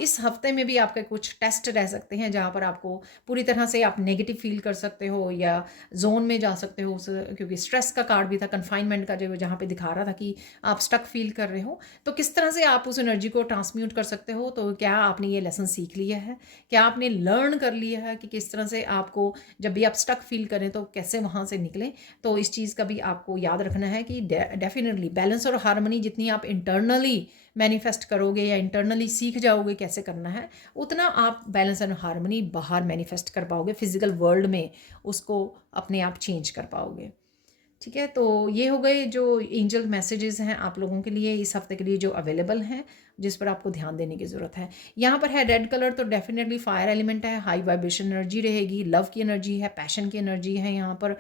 इस हफ्ते में भी आपके कुछ टेस्ट रह सकते हैं जहाँ पर आपको पूरी तरह से आप नेगेटिव फील कर सकते हो या जोन में जा सकते हो क्योंकि स्ट्रेस का कार्ड भी था, कन्फाइनमेंट का, जो जहाँ पे दिखा रहा था कि आप स्टक फील कर रहे हो। तो किस तरह से आप उस एनर्जी को ट्रांसम्यूट कर सकते हो, तो क्या आपने ये लेसन सीख लिया है, क्या आपने लर्न कर लिया है कि किस तरह से आपको जब भी आप स्टक फील करें तो कैसे वहाँ से निकलें। तो इस चीज़ का भी आपको याद रखना है कि डेफिनेटली बैलेंस और हार्मनी जितनी आप इंटरनली मैनिफेस्ट करोगे या इंटरनली सीख जाओगे कैसे करना है, उतना आप बैलेंस एंड हार्मनी बाहर मैनिफेस्ट कर पाओगे, फिजिकल वर्ल्ड में उसको अपने आप चेंज कर पाओगे। ठीक है, तो ये हो गए जो एंजल मैसेजेस हैं आप लोगों के लिए इस हफ्ते के लिए जो अवेलेबल हैं, जिस पर आपको ध्यान देने की ज़रूरत है। यहाँ पर है रेड कलर, तो डेफिनेटली फायर एलिमेंट है, हाई वाइब्रेशन एनर्जी रहेगी, लव की एनर्जी है, पैशन की एनर्जी है। यहाँ पर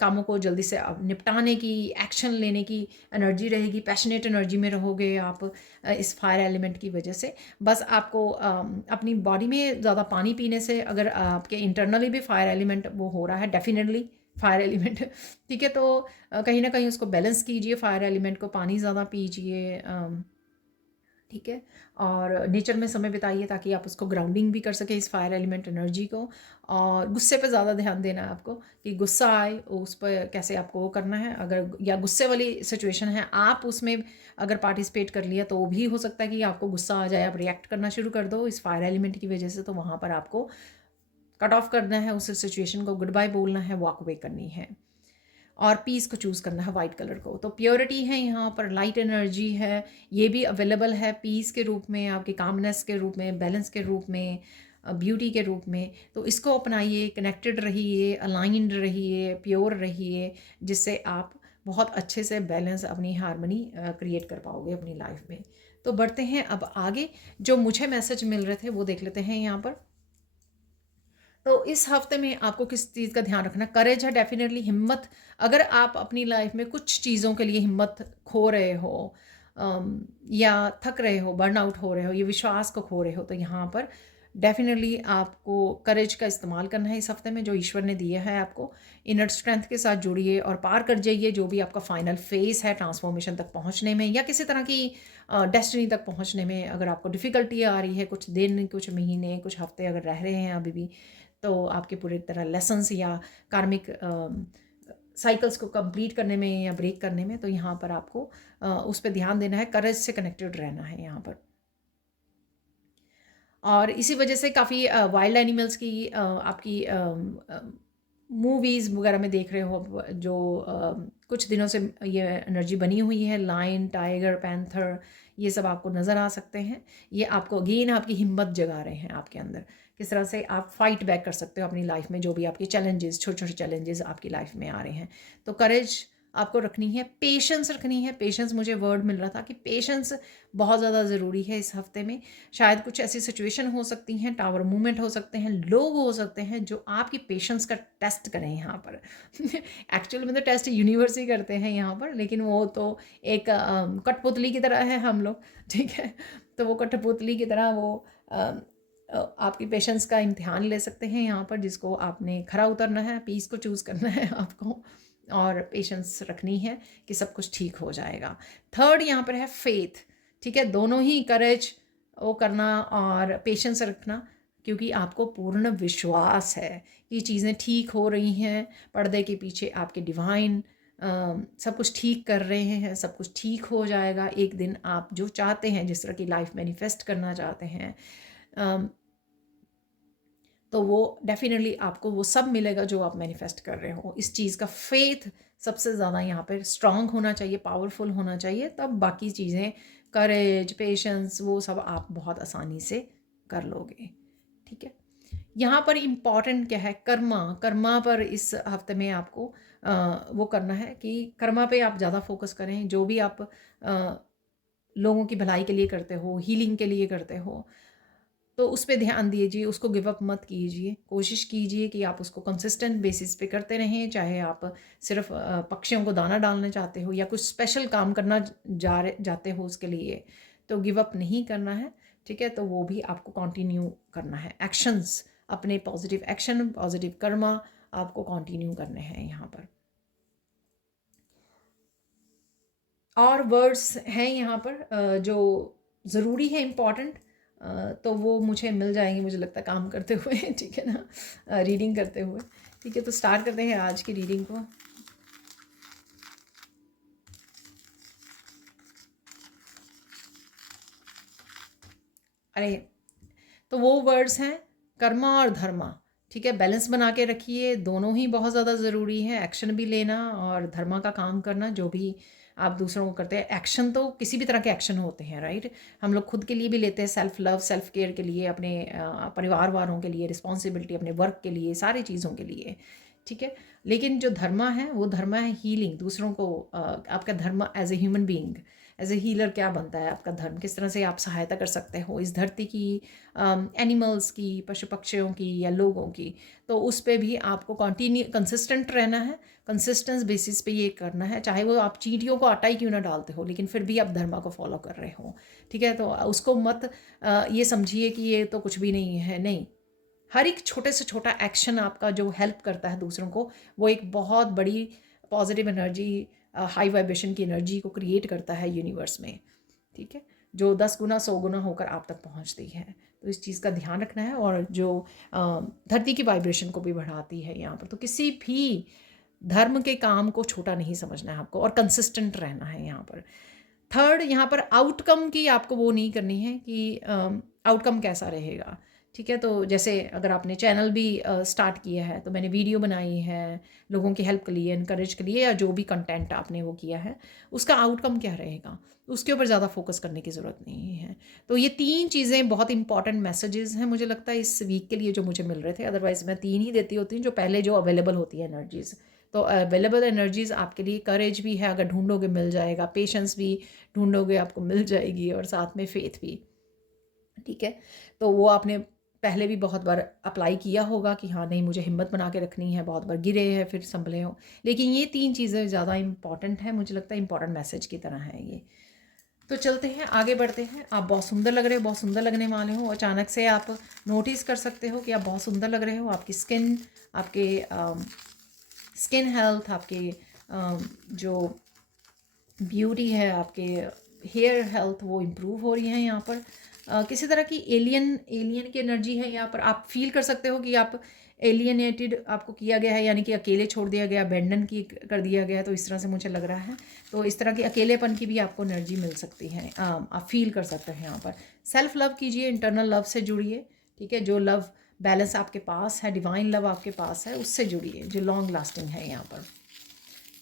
कामों को जल्दी से निपटाने की, एक्शन लेने की एनर्जी रहेगी, पैशनेट एनर्जी में रहोगे आप इस फायर एलिमेंट की वजह से। बस आपको अपनी बॉडी में ज़्यादा पानी पीने से, अगर आपके इंटरनली भी फायर एलिमेंट वो हो रहा है, डेफिनेटली फायर एलिमेंट ठीक है, तो कहीं ना कहीं उसको बैलेंस कीजिए, फायर एलिमेंट को पानी ज़्यादा पीजिए, ठीक है, और नेचर में समय बिताइए ताकि आप उसको ग्राउंडिंग भी कर सकें इस फायर एलिमेंट एनर्जी को। और गुस्से पे ज़्यादा ध्यान देना है आपको कि गुस्सा आए उस पर कैसे आपको वो करना है। अगर या गुस्से वाली सिचुएशन है, आप उसमें अगर पार्टिसिपेट कर लिया तो भी हो सकता है कि आपको गुस्सा आ जाए, आप रिएक्ट करना शुरू कर दो इस फायर एलिमेंट की वजह से। तो वहाँ पर आपको कट ऑफ करना है, उस सिचुएशन को गुड बाय बोलना है, वॉक अवे करनी है और पीस को चूज़ करना है, वाइट कलर को। तो प्योरिटी है, यहाँ पर लाइट एनर्जी है, ये भी अवेलेबल है पीस के रूप में, आपके कामनेस के रूप में, बैलेंस के रूप में, ब्यूटी के रूप में। तो इसको अपनाइए, कनेक्टेड रहिए, अलाइंड रहिए, प्योर रहिए, जिससे आप बहुत अच्छे से बैलेंस, अपनी हार्मनी क्रिएट कर पाओगे अपनी लाइफ में। तो बढ़ते हैं अब आगे, जो मुझे मैसेज मिल रहे थे वो देख लेते हैं यहाँ पर। तो इस हफ्ते में आपको किस चीज़ का ध्यान रखना, करेज है, डेफिनेटली हिम्मत। अगर आप अपनी लाइफ में कुछ चीज़ों के लिए हिम्मत खो रहे हो या थक रहे हो, बर्न आउट हो रहे हो, ये विश्वास को खो रहे हो, तो यहाँ पर डेफिनेटली आपको करेज का इस्तेमाल करना है इस हफ्ते में, जो ईश्वर ने दिया है आपको। इनर स्ट्रेंथ के साथ जुड़िए और पार कर जाइए जो भी आपका फाइनल फेस है ट्रांसफॉर्मेशन तक पहुँचने में या किसी तरह की डेस्टिनी तक पहुँचने में। अगर आपको डिफ़िकल्टी आ रही है, कुछ दिन, कुछ महीने, कुछ हफ्ते अगर रह रहे हैं अभी भी, तो आपके पूरी तरह लेसन्स या कार्मिक साइकिल्स को कंप्लीट करने में या ब्रेक करने में, तो यहाँ पर आपको उस पर ध्यान देना है, करेज से कनेक्टेड रहना है यहाँ पर। और इसी वजह से काफ़ी वाइल्ड एनिमल्स की आपकी मूवीज़ वगैरह में देख रहे हो जो कुछ दिनों से ये एनर्जी बनी हुई है, लायन, टाइगर, पैंथर, ये सब आपको नज़र आ सकते हैं। ये आपको अगेन आपकी हिम्मत जगा रहे हैं आपके अंदर, किस तरह से आप फाइट बैक कर सकते हो अपनी लाइफ में जो भी आपके चैलेंजेस, छोटे छोटे चैलेंजेस आपकी लाइफ में आ रहे हैं। तो करेज आपको रखनी है, पेशेंस रखनी है। पेशेंस, मुझे वर्ड मिल रहा था कि पेशेंस बहुत ज़्यादा ज़रूरी है इस हफ्ते में। शायद कुछ ऐसी सिचुएशन हो सकती हैं, टावर मूवमेंट हो सकते हैं, लोग हो सकते हैं जो आपकी पेशेंस का टेस्ट करें यहाँ पर एक्चुअल में तो टेस्ट यूनिवर्स ही करते हैं यहाँ पर, लेकिन वो तो एक कठपुतली की तरह है हम लोग, ठीक है। तो वो कठपुतली की तरह वो आपकी पेशेंस का इम्तिहान ले सकते हैं यहाँ पर, जिसको आपने खरा उतरना है, पीस को चूज़ करना है आपको और पेशेंस रखनी है कि सब कुछ ठीक हो जाएगा। थर्ड यहाँ पर है फेथ, ठीक है, दोनों ही, करेज वो करना और पेशेंस रखना, क्योंकि आपको पूर्ण विश्वास है कि चीज़ें ठीक हो रही हैं, पर्दे के पीछे आपके डिवाइन सब कुछ ठीक कर रहे हैं, सब कुछ ठीक हो जाएगा। एक दिन आप जो चाहते हैं, जिस तरह की लाइफ मैनिफेस्ट करना चाहते हैं, तो वो डेफिनेटली आपको वो सब मिलेगा जो आप मैनिफेस्ट कर रहे हो। इस चीज़ का फेथ सबसे ज़्यादा यहाँ पर स्ट्रांग होना चाहिए, पावरफुल होना चाहिए, तब बाकी चीज़ें करेज, पेशेंस, वो सब आप बहुत आसानी से कर लोगे। ठीक है, यहाँ पर इम्पॉर्टेंट क्या है, कर्मा। कर्मा पर इस हफ्ते में आपको वो करना है कि कर्मा पे आप ज़्यादा फोकस करें। जो भी आप लोगों की भलाई के लिए करते हो, हीलिंग के लिए करते हो, तो उस पे ध्यान दीजिए, उसको गिव अप मत कीजिए। कोशिश कीजिए कि आप उसको कंसिस्टेंट बेसिस पे करते रहें। चाहे आप सिर्फ पक्षियों को दाना डालना चाहते हो या कुछ स्पेशल काम करना जाते हो उसके लिए, तो गिव अप नहीं करना है। ठीक है, तो वो भी आपको कंटिन्यू करना है। एक्शंस, अपने पॉजिटिव एक्शन, पॉजिटिव कर्मा आपको कंटिन्यू करने हैं यहाँ पर। और वर्ड्स हैं यहाँ पर जो ज़रूरी है, इम्पॉर्टेंट, तो वो मुझे मिल जाएंगे मुझे लगता है काम करते हुए। ठीक है ना, रीडिंग करते हुए। ठीक है, तो स्टार्ट करते हैं आज की रीडिंग को। अरे, तो वो वर्ड्स हैं कर्मा और धर्मा। ठीक है, बैलेंस बना के रखिए, दोनों ही बहुत ज़्यादा ज़रूरी है। एक्शन भी लेना और धर्मा का काम करना, जो भी आप दूसरों को करते हैं। एक्शन तो किसी भी तरह के एक्शन होते हैं, राइट। हम लोग खुद के लिए भी लेते हैं, सेल्फ लव, सेल्फ केयर के लिए, अपने परिवार वालों के लिए, रिस्पॉन्सिबिलिटी, अपने वर्क के लिए, सारी चीज़ों के लिए। ठीक है, लेकिन जो धर्मा है वो धर्मा है हीलिंग, दूसरों को आपका धर्म as a human being, as a healer क्या बनता है आपका धर्म, किस तरह से आप सहायता कर सकते हो इस धरती की, एनिमल्स की, पशु पक्षियों की या लोगों की। तो उस पर भी आपको कंसिस्टेंट रहना है, कंसिस्टेंस बेसिस पे ये करना है। चाहे वो आप चींटियों को आटा ही क्यों ना डालते हो, लेकिन फिर भी आप धर्मा को फॉलो कर रहे हो। ठीक है, तो उसको मत ये समझिए कि ये तो कुछ भी नहीं है, नहीं। हर एक छोटे से छोटा एक्शन आपका जो हेल्प करता है दूसरों को, वो एक बहुत बड़ी पॉजिटिव एनर्जी, हाई वाइब्रेशन की एनर्जी को क्रिएट करता है यूनिवर्स में। ठीक है, जो 10 गुना 100 गुना होकर आप तक पहुंचती है। तो इस चीज़ का ध्यान रखना है, और जो धरती की वाइब्रेशन को भी बढ़ाती है यहाँ पर। तो किसी भी धर्म के काम को छोटा नहीं समझना है आपको, और कंसिस्टेंट रहना है यहाँ पर। थर्ड, यहाँ पर आउटकम की आपको वो नहीं करनी है कि आउटकम कैसा रहेगा। ठीक है, तो जैसे अगर आपने चैनल भी स्टार्ट किया है, तो मैंने वीडियो बनाई है लोगों की हेल्प के लिए, इनकरेज के लिए, या जो भी कंटेंट आपने वो किया है, उसका आउटकम क्या रहेगा, उसके ऊपर ज़्यादा फोकस करने की ज़रूरत नहीं है। तो ये 3 चीज़ें बहुत इंपॉर्टेंट मैसेजेस हैं मुझे लगता है इस वीक के लिए, जो मुझे मिल रहे थे। अदरवाइज़ मैं 3 ही देती होती हूँ, जो पहले जो अवेलेबल होती है एनर्जीज़। तो अवेलेबल एनर्जीज़ आपके लिए, करेज भी है, अगर ढूंढोगे मिल जाएगा, पेशेंस भी ढूंढोगे आपको मिल जाएगी, और साथ में फेथ भी। ठीक है, तो वो आपने पहले भी बहुत बार अप्लाई किया होगा कि हाँ नहीं, मुझे हिम्मत बना के रखनी है, बहुत बार गिरे हैं फिर संभले हो। लेकिन ये 3 चीज़ें ज़्यादा इंपॉर्टेंट है, मुझे लगता है इंपॉर्टेंट मैसेज की तरह है ये। तो चलते हैं, आगे बढ़ते हैं। आप बहुत सुंदर लग रहे हो, बहुत सुंदर लगने वाले हो। अचानक से आप नोटिस कर सकते हो कि आप बहुत सुंदर लग रहे हो। आपकी स्किन, आपके स्किन हेल्थ, आपके जो ब्यूटी है, आपके हेयर हेल्थ, वो इम्प्रूव हो रही है यहाँ पर। किसी तरह की एलियन की एनर्जी है यहाँ पर। आप फील कर सकते हो कि आप एलियनेटेड आपको किया गया है, यानी कि अकेले छोड़ दिया गया, अबेंडन की कर दिया गया। तो इस तरह से मुझे लग रहा है, तो इस तरह की अकेलेपन की भी आपको एनर्जी मिल सकती है, आप फील कर सकते हैं यहाँ पर। सेल्फ लव कीजिए, इंटरनल लव से जुड़िए। ठीक है, जो लव बैलेंस आपके पास है, डिवाइन लव आपके पास है, उससे जुड़िए, जो लॉन्ग लास्टिंग है यहाँ पर।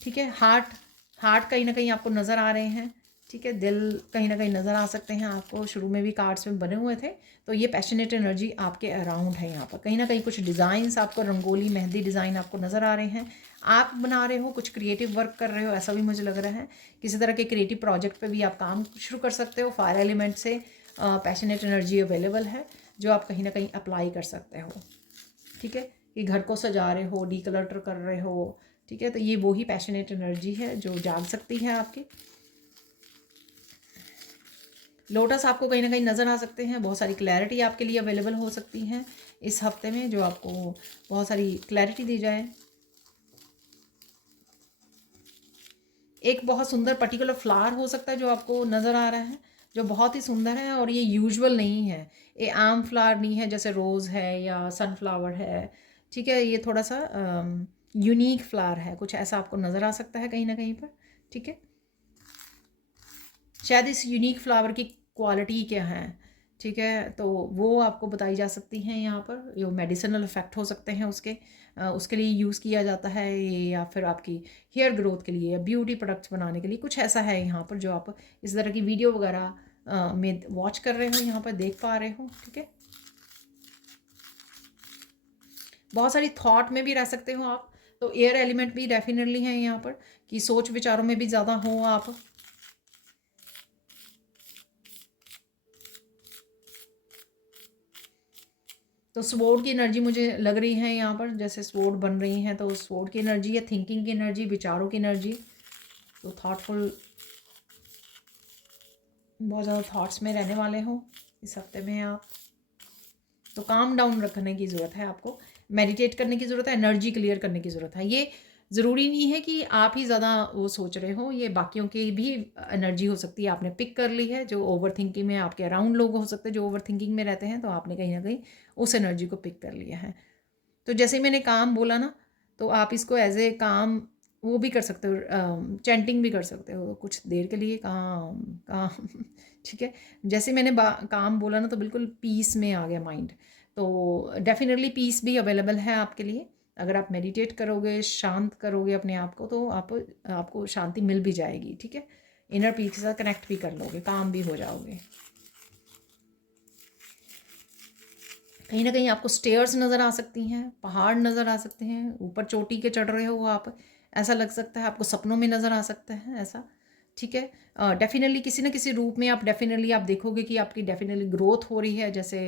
ठीक है, हार्ट कहीं ना कहीं आपको नज़र आ रहे हैं। ठीक है, दिल कहीं ना कहीं नज़र आ सकते हैं आपको, शुरू में भी कार्ड्स में बने हुए थे। तो ये पैशनेट एनर्जी आपके अराउंड है यहाँ पर। कहीं ना कहीं कुछ डिज़ाइंस आपको, रंगोली, मेहंदी डिज़ाइन आपको नज़र आ रहे हैं। आप बना रहे हो, कुछ क्रिएटिव वर्क कर रहे हो, ऐसा भी मुझे लग रहा है। किसी तरह के क्रिएटिव प्रोजेक्ट पे भी आप काम शुरू कर सकते हो। फायर एलिमेंट से पैशनेट एनर्जी अवेलेबल है, जो आप कहीं ना कहीं अप्लाई कर सकते हो। ठीक है, कि घर को सजा रहे हो, डीक्लटर कर रहे हो। ठीक है, तो ये वही पैशनेट एनर्जी है जो जाग सकती है आपकी। लोटस आपको कहीं ना कहीं नज़र आ सकते हैं। बहुत सारी क्लैरिटी आपके लिए अवेलेबल हो सकती है इस हफ्ते में, जो आपको बहुत सारी क्लैरिटी दी जाए। एक बहुत सुंदर पर्टिकुलर फ्लावर हो सकता है जो आपको नज़र आ रहा है, जो बहुत ही सुंदर है, और ये यूजुअल नहीं है, ये आम फ्लावर नहीं है जैसे रोज़ है या सनफ्लावर है। ठीक है, ये थोड़ा सा यूनिक फ्लावर है, कुछ ऐसा आपको नज़र आ सकता है कहीं ना कहीं पर। ठीक है, शायद इस यूनिक फ्लावर की क्वालिटी क्या है, ठीक है, तो वो आपको बताई जा सकती हैं यहाँ पर, जो मेडिसिनल इफ़ेक्ट हो सकते हैं उसके लिए यूज़ किया जाता है ये, या फिर आपकी हेयर ग्रोथ के लिए या ब्यूटी प्रोडक्ट्स बनाने के लिए कुछ ऐसा है यहाँ पर जो आप इस तरह की वीडियो वगैरह में वॉच कर रहे हो, यहाँ पर देख पा रहे हो। ठीक है, बहुत सारी थॉट में भी रह सकते हो आप, तो एयर एलिमेंट भी डेफिनेटली है यहाँ पर, कि सोच विचारों में भी ज़्यादा हो आप। तो स्वॉर्ड की एनर्जी मुझे लग रही है यहाँ पर, जैसे स्वॉर्ड बन रही हैं, तो स्वॉर्ड की एनर्जी या थिंकिंग की एनर्जी, विचारों की एनर्जी, तो थॉटफुल, बहुत ज़्यादा थॉट्स में रहने वाले हो इस हफ्ते में आप। तो काम डाउन रखने की ज़रूरत है आपको, मेडिटेट करने की ज़रूरत है, एनर्जी क्लियर करने की ज़रूरत है। ये ज़रूरी नहीं है कि आप ही ज़्यादा वो सोच रहे हो, ये बाकियों की भी एनर्जी हो सकती है, आपने पिक कर ली है। जो ओवर थिंकिंग में आपके अराउंड लोग हो सकते हैं जो ओवर थिंकिंग में रहते हैं, तो आपने कहीं ना कहीं उस एनर्जी को पिक कर लिया है। तो जैसे मैंने काम बोला ना, तो आप इसको एज ए काम वो भी कर सकते हो, चैंटिंग भी कर सकते हो कुछ देर के लिए, काम काम ठीक है। जैसे मैंने काम बोला ना, तो बिल्कुल पीस में आ गया माइंड। तो डेफिनेटली पीस भी अवेलेबल है आपके लिए, अगर आप मेडिटेट करोगे, शांत करोगे अपने आप को, तो आपको शांति मिल भी जाएगी। ठीक है, इनर पीस के साथ कनेक्ट भी कर लोगे, काम भी हो जाओगे। कहीं ना कहीं आपको स्टेयर्स नज़र आ सकती हैं, पहाड़ नज़र आ सकते हैं, ऊपर चोटी के चढ़ रहे हो आप, ऐसा लग सकता है, आपको सपनों में नज़र आ सकता है ऐसा। ठीक है, डेफिनेटली किसी न किसी रूप में आप देखोगे कि आपकी डेफिनेटली ग्रोथ हो रही है, जैसे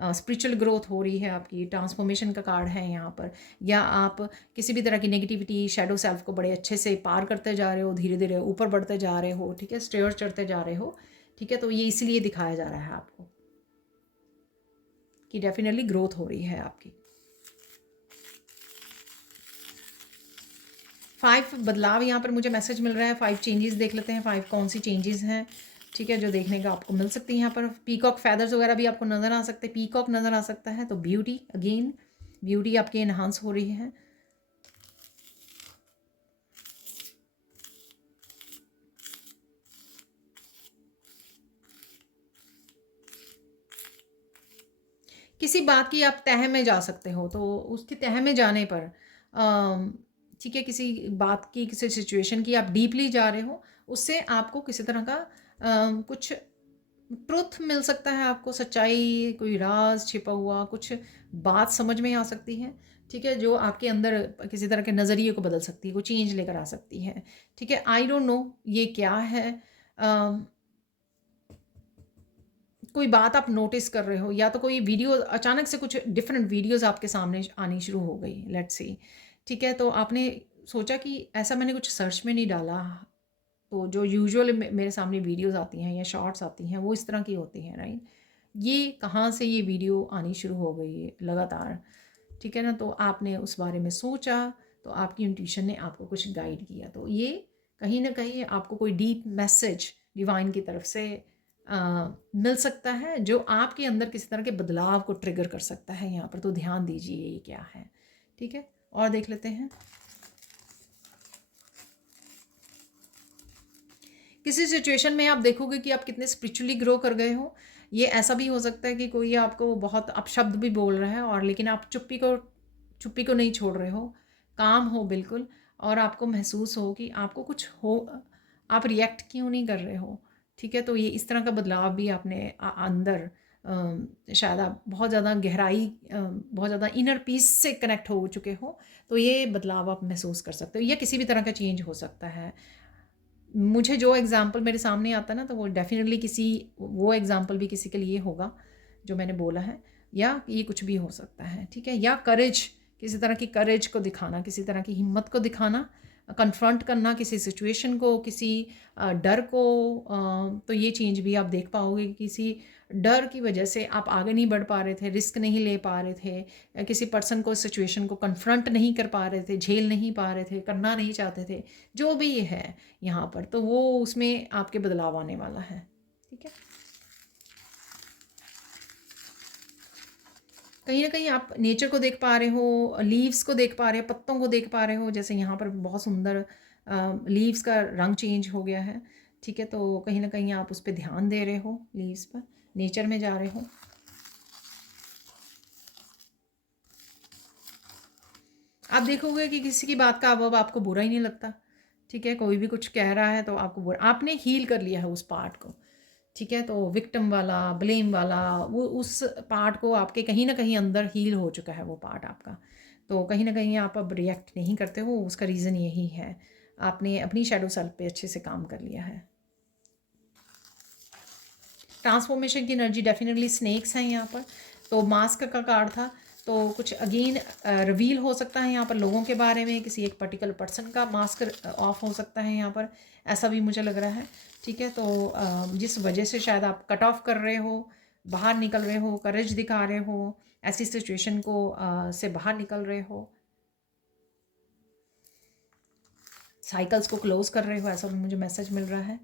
स्पिरिचुअल ग्रोथ हो रही है, आपकी ट्रांसफॉर्मेशन का कार्ड है यहाँ पर, या आप किसी भी तरह की नेगेटिविटी, शैडो सेल्फ को बड़े अच्छे से पार करते जा रहे हो, धीरे धीरे ऊपर बढ़ते जा रहे हो। ठीक है, स्टेयर्स चढ़ते जा रहे हो। ठीक है, तो ये इसलिए दिखाया जा रहा है आपको कि डेफिनेटली ग्रोथ हो रही है आपकी। 5 बदलाव यहाँ पर मुझे मैसेज मिल रहा है, 5 चेंजेस देख लेते हैं, 5 कौन सी चेंजेस हैं। ठीक है, जो देखने का आपको मिल सकती है यहाँ पर। पीकॉक फैदर्स वगैरह भी आपको नज़र आ सकते हैं, पीकॉक नज़र आ सकता है, तो ब्यूटी, अगेन ब्यूटी आपकी इन्हांस हो रही है। किसी बात की आप तह में जा सकते हो, तो उसकी तह में जाने पर ठीक है, किसी बात की, किसी सिचुएशन की आप डीपली जा रहे हो, उससे आपको किसी तरह का कुछ ट्रुथ मिल सकता है, आपको सच्चाई, कोई राज छिपा हुआ कुछ बात समझ में आ सकती है। ठीक है, जो आपके अंदर किसी तरह के नज़रिए को बदल सकती है, कोई चेंज लेकर आ सकती है। ठीक है, आई डोंट नो ये क्या है। कोई बात आप नोटिस कर रहे हो, या तो कोई वीडियो अचानक से, कुछ डिफरेंट वीडियोस आपके सामने आनी शुरू हो गई, लेट्स सी। ठीक है, तो आपने सोचा कि ऐसा मैंने कुछ सर्च में नहीं डाला, तो जो यूजुअल मेरे सामने वीडियोस आती हैं या शॉर्ट्स आती हैं वो इस तरह की होती हैं, राइट। ये कहाँ से ये वीडियो आनी शुरू हो गई है लगातार। ठीक है ना, तो आपने उस बारे में सोचा, तो आपकी इंट्यूशन ने आपको कुछ गाइड किया, तो ये कहीं ना कहीं आपको कोई डीप मैसेज डिवाइन की तरफ से मिल सकता है, जो आपके अंदर किसी तरह के बदलाव को ट्रिगर कर सकता है यहाँ पर। तो ध्यान दीजिए ये क्या है। ठीक है, और देख लेते हैं। किसी सिचुएशन में आप देखोगे कि आप कितने स्पिरिचुअली ग्रो कर गए हो। ये ऐसा भी हो सकता है कि कोई आपको बहुत अपशब्द भी बोल रहा है, और लेकिन आप चुप्पी को नहीं छोड़ रहे हो, काम हो बिल्कुल, और आपको महसूस हो कि आपको कुछ हो, आप रिएक्ट क्यों नहीं कर रहे हो। ठीक है, तो ये इस तरह का बदलाव भी आपने अंदर, शायद आप बहुत ज़्यादा गहराई, बहुत ज़्यादा इनर पीस से कनेक्ट हो चुके हो, तो ये बदलाव आप महसूस कर सकते हो, या किसी भी तरह का चेंज हो सकता है। मुझे जो एग्ज़ाम्पल मेरे सामने आता है ना, तो वो डेफ़िनेटली वो एग्ज़ाम्पल भी किसी के लिए होगा जो मैंने बोला है, या ये कुछ भी हो सकता है। ठीक है, या करेज, किसी तरह की करेज को दिखाना, किसी तरह की हिम्मत को दिखाना, कन्फ्रंट करना किसी सिचुएशन को, किसी डर को। तो ये चेंज भी आप देख पाओगे, किसी डर की वजह से आप आगे नहीं बढ़ पा रहे थे, रिस्क नहीं ले पा रहे थे, या किसी पर्सन को, सिचुएशन को कन्फ्रंट नहीं कर पा रहे थे, झेल नहीं पा रहे थे, करना नहीं चाहते थे, जो भी ये है यहाँ पर, तो वो उसमें आपके बदलाव आने वाला है। ठीक है, कहीं ना कहीं आप नेचर को देख पा रहे हो, लीव्स को देख पा रहे हो, पत्तों को देख पा रहे हो, जैसे यहाँ पर बहुत सुंदर लीव्स का रंग चेंज हो गया है। ठीक है, तो कहीं ना कहीं आप उस पर ध्यान दे रहे हो, लीव्स पर, नेचर में जा रहे हो। आप देखोगे कि किसी की बात का अब आपको बुरा ही नहीं लगता, ठीक है। कोई भी कुछ कह रहा है तो आपको बुरा, आपने हील कर लिया है उस पार्ट को, ठीक है। तो विक्टिम वाला, ब्लेम वाला, वो उस पार्ट को आपके कहीं ना कहीं अंदर हील हो चुका है वो पार्ट आपका। तो कहीं ना कहीं आप अब रिएक्ट नहीं करते हो, उसका रीज़न यही है, आपने अपनी शैडो सेल्फ पे अच्छे से काम कर लिया है। ट्रांसफॉर्मेशन की एनर्जी डेफिनेटली स्नेक्स हैं यहाँ पर। तो मास्क का कार्ड था, तो कुछ अगेन रिवील हो सकता है यहाँ पर लोगों के बारे में, किसी एक पर्टिकुलर पर्सन का मास्क ऑफ हो सकता है यहाँ पर, ऐसा भी मुझे लग रहा है, ठीक है। तो जिस वजह से शायद आप कट ऑफ कर रहे हो, बाहर निकल रहे हो, करेज दिखा रहे हो, ऐसी सिचुएशन को से बाहर निकल रहे हो, साइकिल्स को क्लोज कर रहे हो, ऐसा भी मुझे मैसेज मिल रहा है।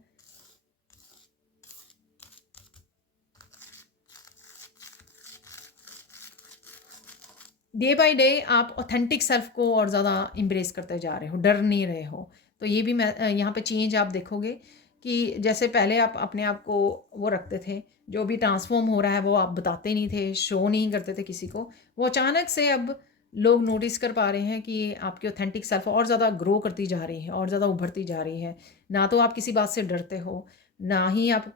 डे बाय डे आप ऑथेंटिक सेल्फ को और ज़्यादा एम्ब्रेस करते जा रहे हो, डर नहीं रहे हो। तो ये भी मैं यहाँ पे चेंज आप देखोगे कि जैसे पहले आप अपने आप को वो रखते थे, जो भी ट्रांसफॉर्म हो रहा है वो आप बताते नहीं थे, शो नहीं करते थे किसी को, वो अचानक से अब लोग नोटिस कर पा रहे हैं कि आपकी ऑथेंटिक सेल्फ और ज़्यादा ग्रो करती जा रही है, और ज़्यादा उभरती जा रही है। ना तो आप किसी बात से डरते हो, ना ही आप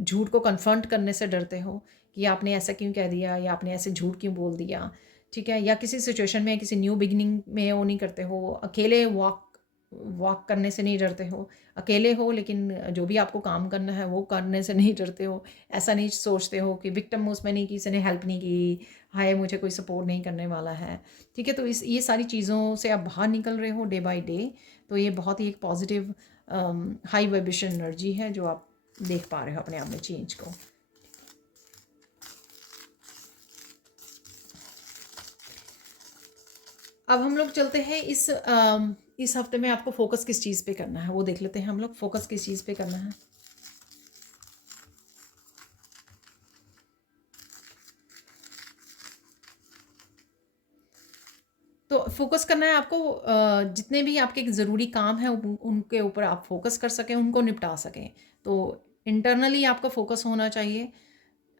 झूठ को कन्फ्रंट करने से डरते हो कि आपने ऐसा क्यों कह दिया, या आपने ऐसे झूठ क्यों बोल दिया, ठीक है। या किसी सिचुएशन में, किसी न्यू बिगिनिंग में वो नहीं करते हो, अकेले वॉक वॉक करने से नहीं डरते हो, अकेले हो लेकिन जो भी आपको काम करना है वो करने से नहीं डरते हो। ऐसा नहीं सोचते हो कि विक्टिम उसमें नहीं, किसी ने हेल्प नहीं की, हाय मुझे कोई सपोर्ट नहीं करने वाला है, ठीक है। तो इस ये सारी चीज़ों से आप बाहर निकल रहे हो डे बाय डे। तो ये बहुत ही एक पॉजिटिव हाई वाइब्रेशन एनर्जी है जो आप देख पा रहे हो अपने आप में चेंज को। अब हम लोग चलते हैं इस हफ्ते में आपको फोकस किस चीज़ पे करना है वो देख लेते हैं हम लोग, फोकस किस चीज़ पे करना है। तो फोकस करना है आपको, जितने भी आपके ज़रूरी काम हैं उनके ऊपर आप फोकस कर सकें, उनको निपटा सकें। तो इंटरनली आपका फोकस होना चाहिए,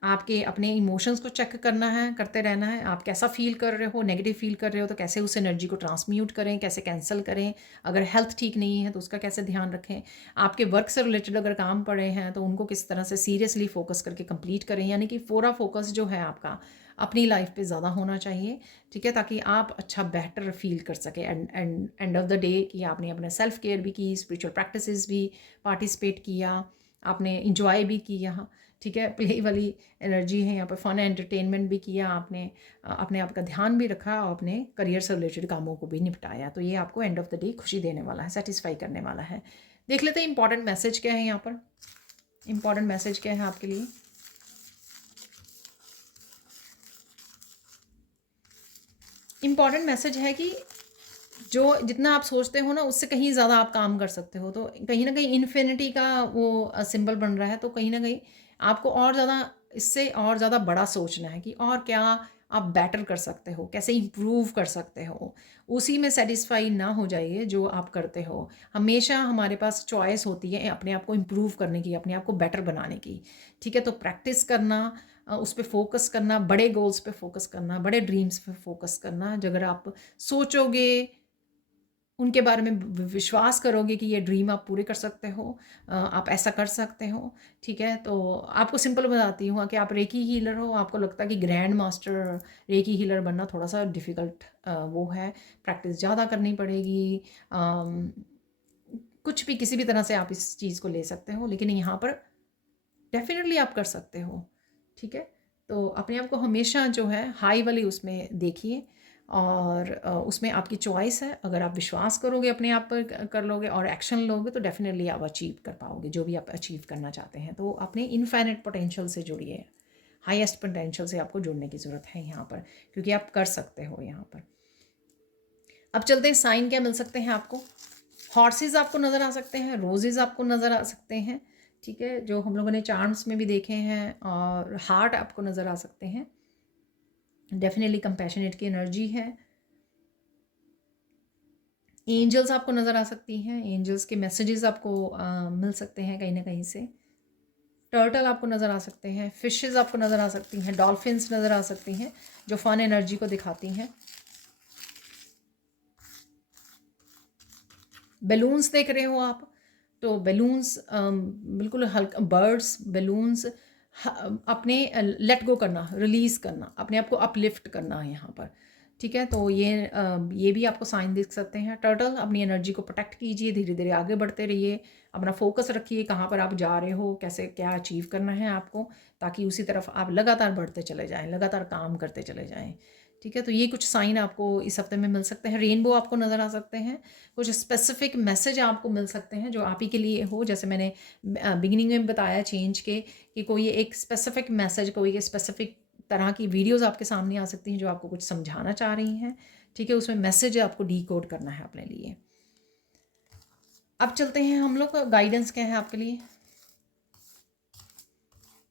आपके अपने इमोशंस को चेक करना है, करते रहना है। आप कैसा फ़ील कर रहे हो, नेगेटिव फ़ील कर रहे हो तो कैसे उस एनर्जी को ट्रांसम्यूट करें, कैसे कैंसिल करें। अगर हेल्थ ठीक नहीं है तो उसका कैसे ध्यान रखें। आपके वर्क से रिलेटेड अगर काम पड़े हैं तो उनको किस तरह से सीरियसली फ़ोकस करके कंप्लीट करें, यानी कि पूरा फोकस जो है आपका अपनी लाइफ पे ज़्यादा होना चाहिए, ठीक है, ताकि आप अच्छा बेटर फील कर सकें एंड ऑफ द डे कि आपने अपने सेल्फ केयर भी की, स्पिरिचुअल प्रैक्टिसेस भी पार्टिसिपेट किया, आपने इंजॉय भी किया, ठीक है। प्ले वाली एनर्जी है यहाँ पर, फन एंटरटेनमेंट भी किया आपने, अपने आप का ध्यान भी रखा और अपने करियर से रिलेटेड कामों को भी निपटाया। तो ये आपको एंड ऑफ द डे खुशी देने वाला है, सेटिस्फाई करने वाला है। देख लेते हैं इंपॉर्टेंट मैसेज क्या है यहाँ पर, इंपॉर्टेंट मैसेज क्या है आपके लिए। इम्पॉर्टेंट मैसेज है कि जो जितना आप सोचते हो ना उससे कहीं ज़्यादा आप काम कर सकते हो। तो कहीं ना कहीं इन्फिनिटी का वो सिंबल बन रहा है, तो कहीं ना कहीं आपको और ज़्यादा इससे और ज़्यादा बड़ा सोचना है कि और क्या आप बेटर कर सकते हो, कैसे इम्प्रूव कर सकते हो। उसी में सेटिस्फाई ना हो जाइए जो आप करते हो। हमेशा हमारे पास चॉइस होती है अपने आप को इम्प्रूव करने की, अपने आप को बेटर बनाने की, ठीक है। तो प्रैक्टिस करना, उस पर फोकस करना, बड़े गोल्स पे फोकस करना, बड़े ड्रीम्स पे फोकस करना। अगर आप सोचोगे, उनके बारे में विश्वास करोगे कि ये ड्रीम आप पूरे कर सकते हो, आप ऐसा कर सकते हो, ठीक है। तो आपको सिंपल बताती हूँ कि आप रेकी हीलर हो, आपको लगता है कि ग्रैंड मास्टर रेकी हीलर बनना थोड़ा सा डिफ़िकल्ट वो है, प्रैक्टिस ज़्यादा करनी पड़ेगी। कुछ भी किसी भी तरह से आप इस चीज़ को ले सकते हो, लेकिन यहाँ पर डेफिनेटली आप कर सकते हो, ठीक है। तो अपने आप को हमेशा जो है हाई वाली उसमें देखिए, और उसमें आपकी चॉइस है। अगर आप विश्वास करोगे, अपने आप पर कर लोगे और एक्शन लोगे तो डेफिनेटली आप अचीव कर पाओगे जो भी आप अचीव करना चाहते हैं। तो अपने इनफाइनाइट पोटेंशियल से जुड़िए, हाईएस्ट पोटेंशियल से आपको जुड़ने की ज़रूरत है यहाँ पर, क्योंकि आप कर सकते हो यहाँ पर। अब चलते हैं, साइन क्या मिल सकते हैं आपको। हॉर्सेस आपको नज़र आ सकते हैं, रोजेज़ आपको नज़र आ सकते हैं, ठीक है, जो हम लोगों ने चार्म्स में भी देखे हैं, और हार्ट आपको नज़र आ सकते हैं। डेफिनेटली कंपैशनेट की एनर्जी है। एंजल्स आपको नज़र आ सकती हैं, एंजल्स के मैसेजेस आपको मिल सकते हैं कहीं ना कहीं से। टर्टल आपको नज़र आ सकते हैं, फिशेस आपको नज़र आ सकती हैं, डॉल्फिन्स नज़र आ सकती हैं जो फन एनर्जी को दिखाती हैं। बैलून्स देख रहे हो आप, तो बैलून्स बिल्कुल हल्का, बर्ड्स, बैलून्स, अपने लेट गो करना, रिलीज़ करना, अपने आप को अपलिफ्ट करना है यहाँ पर, ठीक है। तो ये भी आपको साइन दिख सकते हैं। टर्टल, अपनी एनर्जी को प्रोटेक्ट कीजिए, धीरे धीरे आगे बढ़ते रहिए, अपना फोकस रखिए कहाँ पर आप जा रहे हो, कैसे क्या अचीव करना है आपको, ताकि उसी तरफ आप लगातार बढ़ते चले जाएँ, लगातार काम करते चले जाएँ, ठीक है। तो ये कुछ साइन आपको इस हफ्ते में मिल सकते हैं। रेनबो आपको नज़र आ सकते हैं, कुछ स्पेसिफिक मैसेज आपको मिल सकते हैं जो आप ही के लिए हो, जैसे मैंने बिगिनिंग में बताया चेंज के, कि कोई एक स्पेसिफिक मैसेज, कोई स्पेसिफिक तरह की वीडियोस आपके सामने आ सकती हैं जो आपको कुछ समझाना चाह रही हैं, ठीक है। उसमें मैसेज आपको डीकोड करना है अपने लिए। अब चलते हैं हम लोग, गाइडेंस क्या है आपके लिए।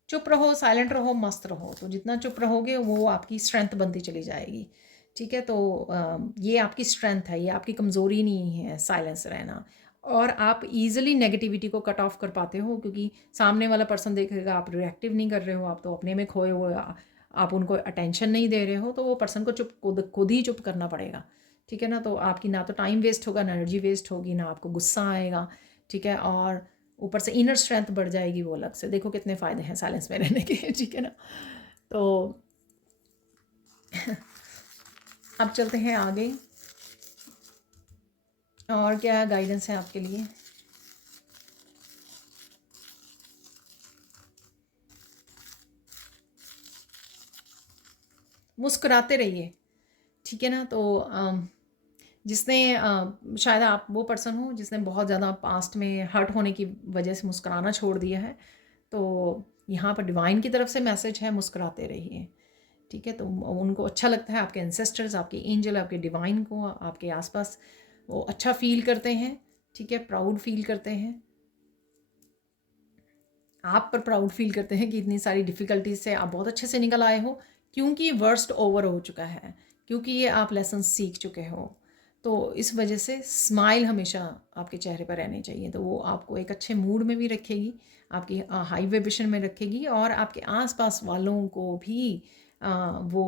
चुप रहो, साइलेंट रहो, मस्त रहो। तो जितना चुप रहोगे वो आपकी स्ट्रेंथ बनती चली जाएगी, ठीक है। तो ये आपकी स्ट्रेंथ है, ये आपकी कमज़ोरी नहीं है साइलेंस रहना। और आप इजीली नेगेटिविटी को कट ऑफ कर पाते हो, क्योंकि सामने वाला पर्सन देखेगा आप रिएक्टिव नहीं कर रहे हो, आप तो अपने में खोए हुए, आप उनको अटेंशन नहीं दे रहे हो, तो वो पर्सन को खुद ही चुप करना पड़ेगा, ठीक है ना। तो आपकी ना तो टाइम वेस्ट होगा, ना एनर्जी वेस्ट होगी, ना आपको गुस्सा आएगा, ठीक है। और ऊपर से इनर स्ट्रेंथ बढ़ जाएगी वो अलग से। देखो कितने फ़ायदे हैं साइलेंस में रहने के, ठीक है ना। तो अब चलते हैं आगे, और क्या गाइडेंस है आपके लिए। मुस्कुराते रहिए, ठीक है ना। तो जिसने शायद आप वो पर्सन हो जिसने बहुत ज़्यादा पास्ट में हर्ट होने की वजह से मुस्कुराना छोड़ दिया है, तो यहाँ पर डिवाइन की तरफ से मैसेज है, मुस्कुराते रहिए, ठीक है। तो उनको अच्छा लगता है, आपके एंसेस्टर्स, आपके एंजल, आपके डिवाइन को आपके आसपास वो अच्छा फील करते हैं, ठीक है, प्राउड फील करते हैं, आप पर प्राउड फील करते हैं कि इतनी सारी डिफ़िकल्टीज से आप बहुत अच्छे से निकल आए हो, क्योंकि वर्स्ट ओवर हो चुका है, क्योंकि ये आप लेसन सीख चुके हो। तो इस वजह से स्माइल हमेशा आपके चेहरे पर रहनी चाहिए, तो वो आपको एक अच्छे मूड में भी रखेगी, आपकी हाई वाइब्रेशन में रखेगी, और आपके आसपास वालों को भी वो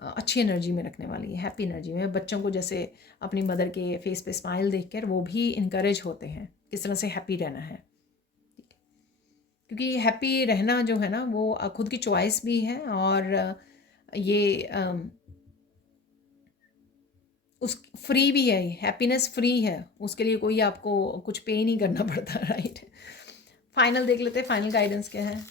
अच्छी एनर्जी में रखने वाली है, हैप्पी एनर्जी में। बच्चों को जैसे अपनी मदर के फेस पे स्माइल देखकर वो भी इनकरेज होते हैं किस तरह से हैप्पी रहना है, क्योंकि हैप्पी रहना जो है ना वो खुद की चॉइस भी है, और ये उस फ्री भी है, हैप्पीनेस फ्री है, उसके लिए कोई आपको कुछ पे नहीं करना पड़ता, राइट। फाइनल देख लेते हैं, फाइनल गाइडेंस क्या है।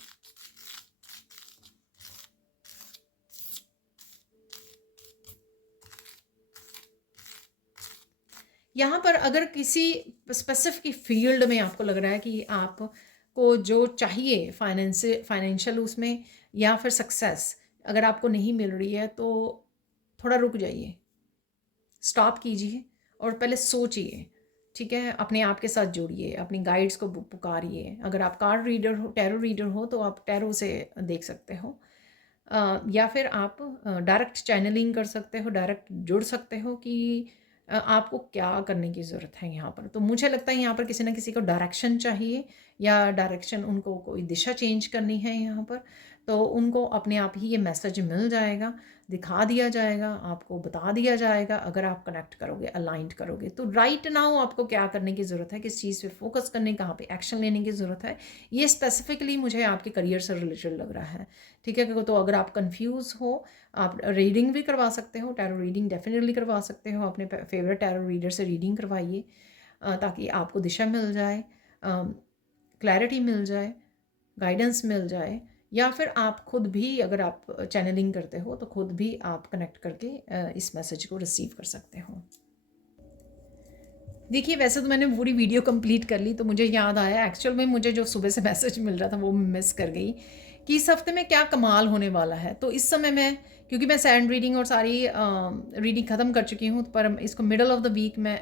यहाँ पर अगर किसी स्पेसिफिक फील्ड में आपको लग रहा है कि आपको जो चाहिए फाइनेंशियल उसमें या फिर सक्सेस अगर आपको नहीं मिल रही है, तो थोड़ा रुक जाइए, स्टॉप कीजिए और पहले सोचिए, ठीक है। अपने आप के साथ जुड़िए, अपनी गाइड्स को पुकारिए। अगर आप कार्ड रीडर हो, टैरो रीडर हो, तो आप टैरो से देख सकते हो, या फिर आप डायरेक्ट चैनलिंग कर सकते हो, डायरेक्ट जुड़ सकते हो कि आपको क्या करने की ज़रूरत है यहाँ पर। तो मुझे लगता है यहाँ पर किसी ना किसी को डायरेक्शन चाहिए, या डायरेक्शन उनको कोई दिशा चेंज करनी है यहाँ पर, तो उनको अपने आप ही ये मैसेज मिल जाएगा, दिखा दिया जाएगा, आपको बता दिया जाएगा, अगर आप कनेक्ट करोगे, अलाइंड करोगे। तो राइट नाउ आपको क्या करने की ज़रूरत है, किस चीज़ पे फोकस करने, कहाँ पे एक्शन लेने की ज़रूरत है, ये स्पेसिफिकली मुझे आपके करियर से रिलेटेड लग रहा है, ठीक है। तो अगर आप कंफ्यूज हो, आप रीडिंग भी करवा सकते हो, टैरो रीडिंग डेफिनेटली करवा सकते हो, अपने फेवरेट टैरो रीडर से रीडिंग करवाइए, ताकि आपको दिशा मिल जाए, क्लैरिटी मिल जाए, गाइडेंस मिल जाए। या फिर आप खुद भी, अगर आप चैनलिंग करते हो, तो खुद भी आप कनेक्ट करके इस मैसेज को रिसीव कर सकते हो। देखिए, वैसे तो मैंने पूरी वीडियो कंप्लीट कर ली, तो मुझे याद आया एक्चुअल में मुझे जो सुबह से मैसेज मिल रहा था वो मिस कर गई, कि इस हफ्ते में क्या कमाल होने वाला है। तो इस समय मैं, क्योंकि मैं सैंड रीडिंग और सारी रीडिंग ख़त्म कर चुकी हूँ, पर इसको मिडल ऑफ द वीक में,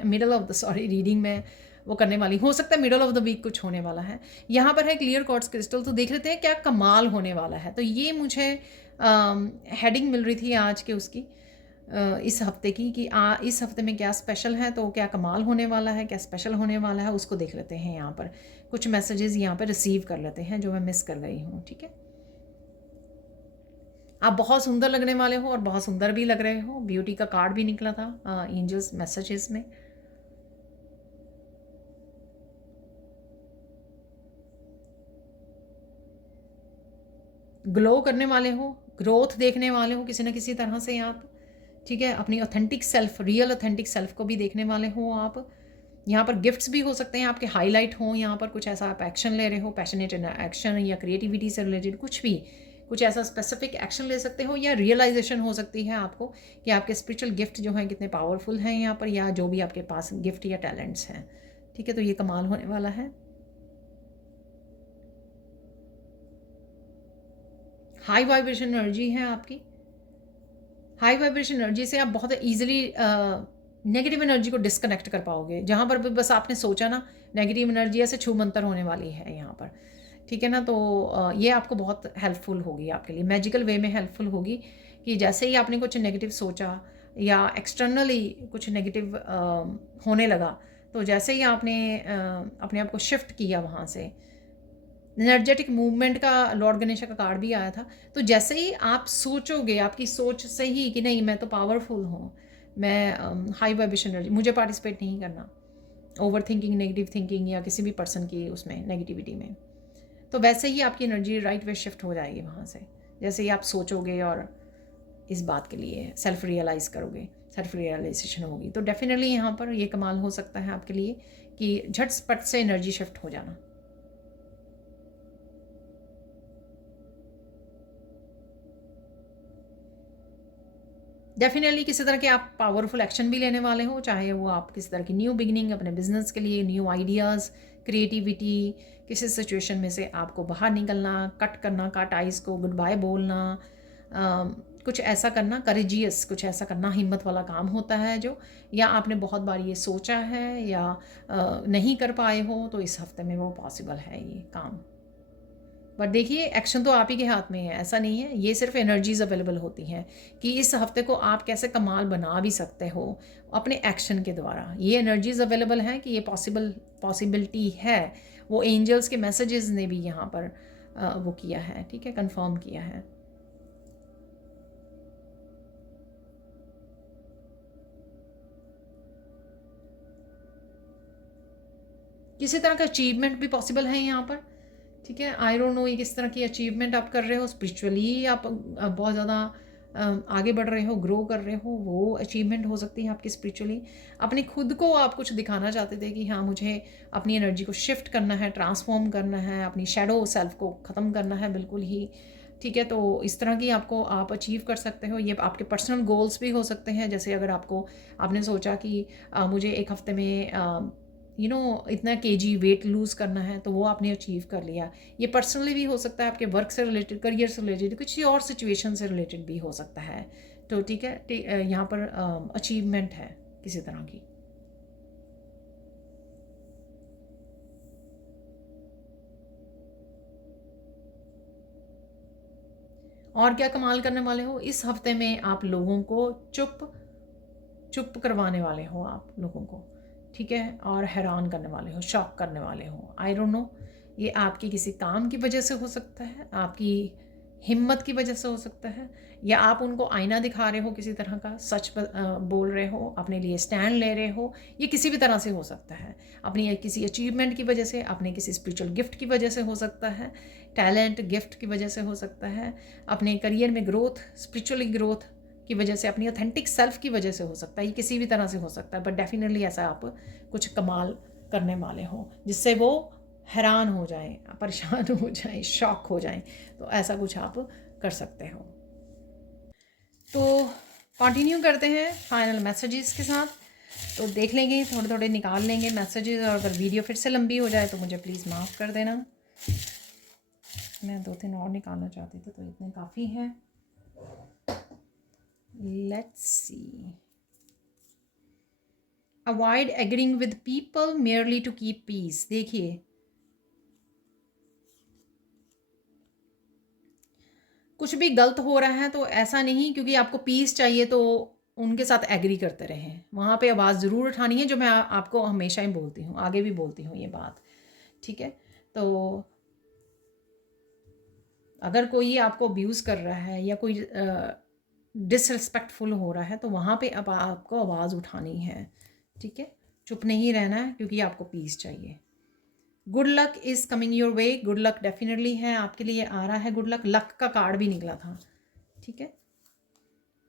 रीडिंग में वो करने वाली, हो सकता है मिडल ऑफ द वीक कुछ होने वाला है। यहाँ पर है क्लियर क्वार्ट्ज क्रिस्टल, तो देख लेते हैं क्या कमाल होने वाला है। तो ये मुझे हेडिंग मिल रही थी आज के उसकी, इस हफ्ते की, कि इस हफ्ते में क्या स्पेशल है, तो क्या कमाल होने वाला है, क्या स्पेशल होने वाला है, उसको देख लेते हैं यहाँ पर। कुछ मैसेजेस यहाँ पे रिसीव कर लेते हैं जो मैं मिस कर गई हूँ, ठीक है। आप बहुत सुंदर लगने वाले हो और बहुत सुंदर भी लग रहे हो। ब्यूटी का कार्ड भी निकला था एंजल्स मैसेजेस में। ग्लो करने वाले हो, ग्रोथ देखने वाले हो किसी न किसी तरह से आप, ठीक है। अपनी authentic self, real authentic self को भी देखने वाले हो आप। यहाँ पर गिफ्ट्स भी हो सकते हैं आपके, हाईलाइट हो यहाँ पर कुछ ऐसा आप एक्शन ले रहे हो, पैशनेट एक्शन या क्रिएटिविटी से रिलेटेड कुछ भी, कुछ ऐसा स्पेसिफिक एक्शन ले सकते हो, या रियलाइजेशन हो सकती है आपको कि आपके स्पिरिचुअल गिफ्ट जो हैं कितने पावरफुल हैं यहाँ पर, या जो भी आपके पास गिफ्ट या टैलेंट्स हैं, ठीक है। तो ये कमाल होने वाला है। हाई वाइब्रेशन एनर्जी है आपकी। हाई वाइब्रेशन एनर्जी से आप बहुत ईजिली नेगेटिव एनर्जी को डिस्कनेक्ट कर पाओगे। जहाँ पर भी बस आपने सोचा ना, नेगेटिव एनर्जी ऐसे छू मंतर होने वाली है यहाँ पर, ठीक है ना। तो ये आपको बहुत हेल्पफुल होगी, आपके लिए मैजिकल वे में हेल्पफुल होगी कि जैसे ही आपने कुछ नेगेटिव सोचा या एक्सटर्नली कुछ नेगेटिव होने लगा, तो जैसे ही आपने अपने आप को शिफ्ट किया वहाँ से, एनर्जेटिक मूवमेंट का लॉर्ड गणेशा का कार्ड भी आया था। तो जैसे ही आप सोचोगे, आपकी सोच सही कि नहीं मैं तो पावरफुल हूँ, मैं हाई वाइब्रेशन एनर्जी, मुझे पार्टिसिपेट नहीं करना ओवर थिंकिंग, नेगेटिव थिंकिंग या किसी भी पर्सन की उसमें नेगेटिविटी में, तो वैसे ही आपकी एनर्जी राइट वे शिफ्ट हो जाएगी वहाँ से। जैसे ही आप सोचोगे और इस बात के लिए सेल्फ रियलाइज़ करोगे, सेल्फ रियलाइजेशन होगी, तो डेफिनेटली यहाँ पर ये कमाल हो सकता है आपके लिए कि झटपट से एनर्जी शिफ्ट हो जाना। डेफिनेटली किसी तरह के आप पावरफुल एक्शन भी लेने वाले हो, चाहे वो आप किसी तरह की न्यू बिगिनिंग अपने बिजनेस के लिए, न्यू आइडियाज़, क्रिएटिविटी, किसी सिचुएशन में से आपको बाहर निकलना, कट करना, कट आइज़ को गुड बाय बोलना, कुछ ऐसा करना, करेजियस कुछ ऐसा करना, हिम्मत वाला काम होता है जो, या आपने बहुत बार ये सोचा है या नहीं कर पाए हो, तो इस हफ्ते में वो पॉसिबल है ये काम। बट देखिए एक्शन तो आप ही के हाथ में है, ऐसा नहीं है, ये सिर्फ एनर्जीज अवेलेबल होती हैं कि इस हफ्ते को आप कैसे कमाल बना भी सकते हो अपने एक्शन के द्वारा। ये एनर्जीज अवेलेबल हैं कि ये पॉसिबिलिटी है, वो एंजल्स के मैसेजेस ने भी यहाँ पर वो किया है, ठीक है, कंफर्म किया है। किसी तरह का अचीवमेंट भी पॉसिबल है यहाँ पर, ठीक है। आई डोंट नो ये किस तरह की अचीवमेंट आप कर रहे हो, स्पिरिचुअली आप बहुत ज़्यादा आगे बढ़ रहे हो, ग्रो कर रहे हो, वो अचीवमेंट हो सकती है आपकी स्पिरिचुअली। अपने खुद को आप कुछ दिखाना चाहते थे कि हाँ मुझे अपनी एनर्जी को शिफ्ट करना है, ट्रांसफॉर्म करना है, अपनी शैडो सेल्फ को ख़त्म करना है बिल्कुल ही, ठीक है। तो इस तरह की आपको आप अचीव कर सकते हो। ये आपके पर्सनल गोल्स भी हो सकते हैं, जैसे अगर आपने सोचा कि मुझे एक हफ्ते में इतना केजी वेट लूज़ करना है, तो वो आपने अचीव कर लिया। ये पर्सनली भी हो सकता है, आपके वर्क से रिलेटेड, करियर से रिलेटेड, कुछ और सिचुएशन से रिलेटेड भी हो सकता है। तो ठीक है, यहाँ पर अचीवमेंट है किसी तरह की। और क्या कमाल करने वाले हो इस हफ्ते में, आप लोगों को चुप करवाने वाले हो आप लोगों को, ठीक है, और हैरान करने वाले हो, शॉक करने वाले हो। आई डोंट नो, ये आपकी किसी काम की वजह से हो सकता है, आपकी हिम्मत की वजह से हो सकता है, या आप उनको आईना दिखा रहे हो किसी तरह का, सच बोल रहे हो, अपने लिए स्टैंड ले रहे हो, ये किसी भी तरह से हो सकता है। अपनी किसी अचीवमेंट की वजह से, अपने किसी स्पिरिचुअल गिफ्ट की वजह से हो सकता है, टैलेंट गिफ्ट की वजह से हो सकता है, अपने करियर में ग्रोथ, स्पिरिचुअली ग्रोथ की वजह से, अपनी ऑथेंटिक सेल्फ की वजह से हो सकता है। ये किसी भी तरह से हो सकता है, बट डेफिनेटली ऐसा आप कुछ कमाल करने वाले हो जिससे वो हैरान हो जाएं, परेशान हो जाएं, शॉक हो जाएं। तो ऐसा कुछ आप कर सकते हो। तो कंटिन्यू करते हैं फाइनल मैसेजेस के साथ। तो देख लेंगे, थोड़े थोड़े निकाल लेंगे मैसेजेस, और अगर वीडियो फिर से लंबी हो जाए तो मुझे प्लीज़ माफ़ कर देना। मैं 2-3 और निकालना चाहती थी, तो इतने काफ़ी हैं। Let's see. Avoid agreeing with people merely to keep peace. देखिए, कुछ भी गलत हो रहा है तो ऐसा नहीं क्योंकि आपको पीस चाहिए तो उनके साथ एग्री करते रहें। वहाँ पे आवाज़ ज़रूर उठानी है, जो मैं आपको हमेशा ही बोलती हूँ, आगे भी बोलती हूँ ये बात, ठीक है। तो अगर कोई आपको अब्यूज़ कर रहा है या कोई डिसरिस्पेक्टफुल हो रहा है तो वहाँ पे अब आपको आवाज़ उठानी है, ठीक है। चुप नहीं रहना है क्योंकि आपको पीस चाहिए। Good luck is coming your way, good luck definitely है आपके लिए आ रहा है गुड लक। लक का कार्ड भी निकला था, ठीक है।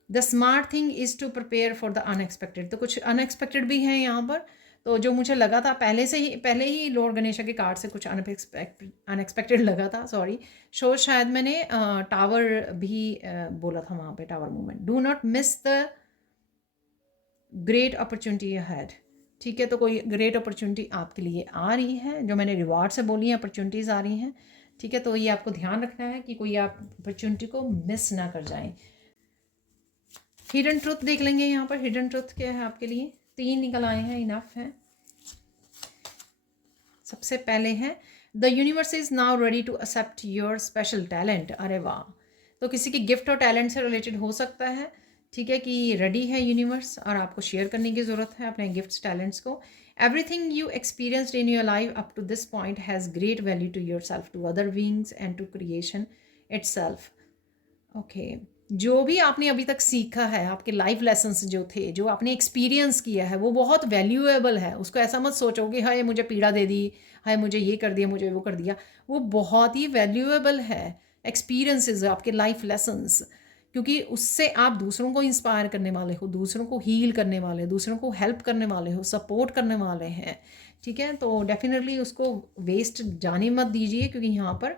The smart thing is to prepare for the unexpected, तो कुछ अनएक्सपेक्टेड भी है यहाँ पर। तो जो मुझे लगा था पहले ही लॉर्ड गणेशा के कार्ड से कुछ अनएक्सपेक्टेड लगा था, सॉरी। शायद मैंने टावर भी बोला था वहाँ पे, tower movement. Do not miss the great opportunity ahead, ठीक है। तो कोई ग्रेट अपॉर्चुनिटी आपके लिए आ रही है, जो मैंने रिवार्ड से बोली है, अपॉर्चुनिटीज़ आ रही हैं, ठीक है। तो ये आपको ध्यान रखना है कि कोई आप अपॉर्चुनिटी को मिस ना कर जाएं। हिडन ट्रुथ देख लेंगे यहाँ पर। हिडन ट्रुथ क्या है आपके लिए? 3 निकल आए हैं, इनफ है। सबसे पहले है the universe is now ready to accept your special talent. अरे वाह, तो किसी की गिफ्ट और टैलेंट से रिलेटेड हो सकता है, ठीक है, कि रेडी है यूनिवर्स और आपको शेयर करने की ज़रूरत है अपने गिफ्ट्स टैलेंट्स को। Everything you experienced in your life up to this point has great value to your self, to other beings and to creation itself. Okay, जो भी आपने अभी तक सीखा है, आपके लाइफ लेसन्स जो थे, जो आपने एक्सपीरियंस किया है, वो बहुत वैल्यूएबल है। उसको ऐसा मत सोचो कि हाय मुझे पीड़ा दे दी, हाय मुझे ये कर दिया, मुझे वो कर दिया। वो बहुत ही वैल्यूएबल है एक्सपीरियंसेस, आपके लाइफ लेसन्स, क्योंकि उससे आप दूसरों को इंस्पायर करने वाले हो, दूसरों को हील करने वाले, दूसरों को हेल्प करने वाले हो, सपोर्ट करने वाले हैं, ठीक है। तो डेफिनेटली उसको वेस्ट जाने मत दीजिए, क्योंकि यहाँ पर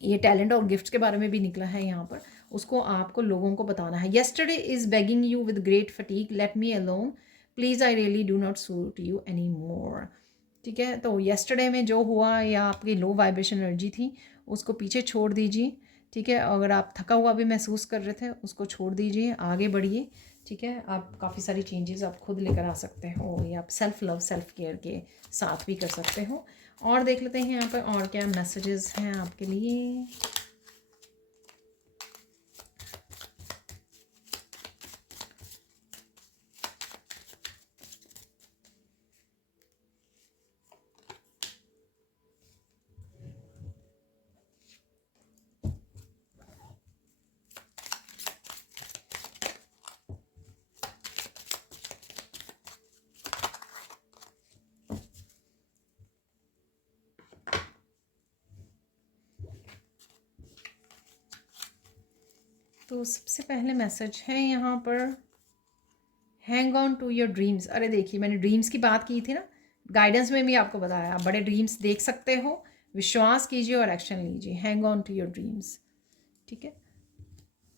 ये टैलेंट और गिफ्ट्स के बारे में भी निकला है यहाँ पर। उसको आपको लोगों को बताना है। Yesterday is begging you with great fatigue, let me alone, please I really do not suit you any more, ठीक है। तो येस्टरडे में जो हुआ या आपकी लो वाइब्रेशन एनर्जी थी, उसको पीछे छोड़ दीजिए, ठीक है। अगर आप थका हुआ भी महसूस कर रहे थे, उसको छोड़ दीजिए, आगे बढ़िए, ठीक है। आप काफ़ी सारी चेंजेस आप खुद लेकर आ सकते हो, या आप सेल्फ लव सेल्फ केयर के साथ भी कर सकते हो। और देख लेते हैं यहाँ पर और क्या मैसेजेस हैं आपके लिए। तो सबसे पहले मैसेज है यहाँ पर, hang on to your dreams. अरे देखिए, मैंने ड्रीम्स की बात की थी ना, गाइडेंस में भी आपको बताया, आप बड़े ड्रीम्स देख सकते हो, विश्वास कीजिए और एक्शन लीजिए। Hang on to your dreams, ठीक है,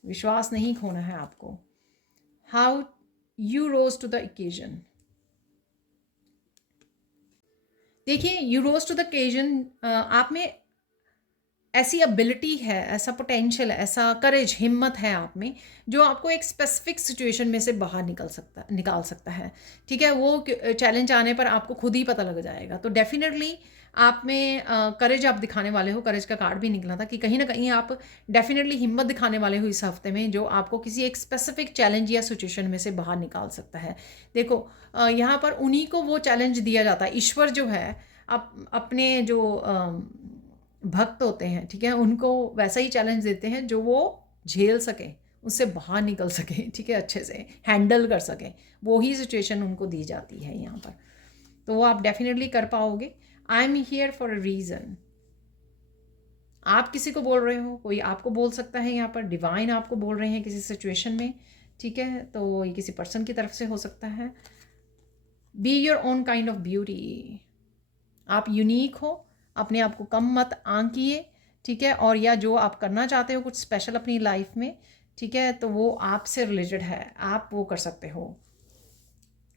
विश्वास नहीं खोना है आपको। How you rose to the occasion, देखिए, you rose to the occasion, आप में ऐसी एबिलिटी है, ऐसा पोटेंशियल है, ऐसा करेज, हिम्मत है आप में, जो आपको एक स्पेसिफिक सिचुएशन में से बाहर निकाल सकता है, ठीक है। वो चैलेंज आने पर आपको खुद ही पता लग जाएगा। तो डेफिनेटली आप में करेज आप दिखाने वाले हो। करेज का कार्ड भी निकला था कि कहीं ना कहीं आप डेफिनेटली हिम्मत दिखाने वाले हो इस हफ्ते में, जो आपको किसी एक स्पेसिफिक चैलेंज या सिचुएशन में से बाहर निकाल सकता है। देखो, यहाँ पर उन्हीं को वो चैलेंज दिया जाता है। ईश्वर जो है, अपने जो भक्त होते हैं, ठीक है, उनको वैसा ही चैलेंज देते हैं जो वो झेल सकें, उससे बाहर निकल सकें, ठीक है, अच्छे से हैंडल कर सकें। वो ही सिचुएशन उनको दी जाती है यहाँ पर, तो वो आप डेफिनेटली कर पाओगे। I am here for a reason. आप किसी को बोल रहे हो, कोई आपको बोल सकता है यहाँ पर, डिवाइन आपको बोल रहे हैं किसी सिचुएशन में, ठीक है। तो ये किसी पर्सन की तरफ से हो सकता है। Be your own kind of beauty, आप यूनिक हो, अपने आप को कम मत आंकिए, ठीक है। और या जो आप करना चाहते हो कुछ स्पेशल अपनी लाइफ में, ठीक है, तो वो आपसे रिलेटेड है, आप वो कर सकते हो,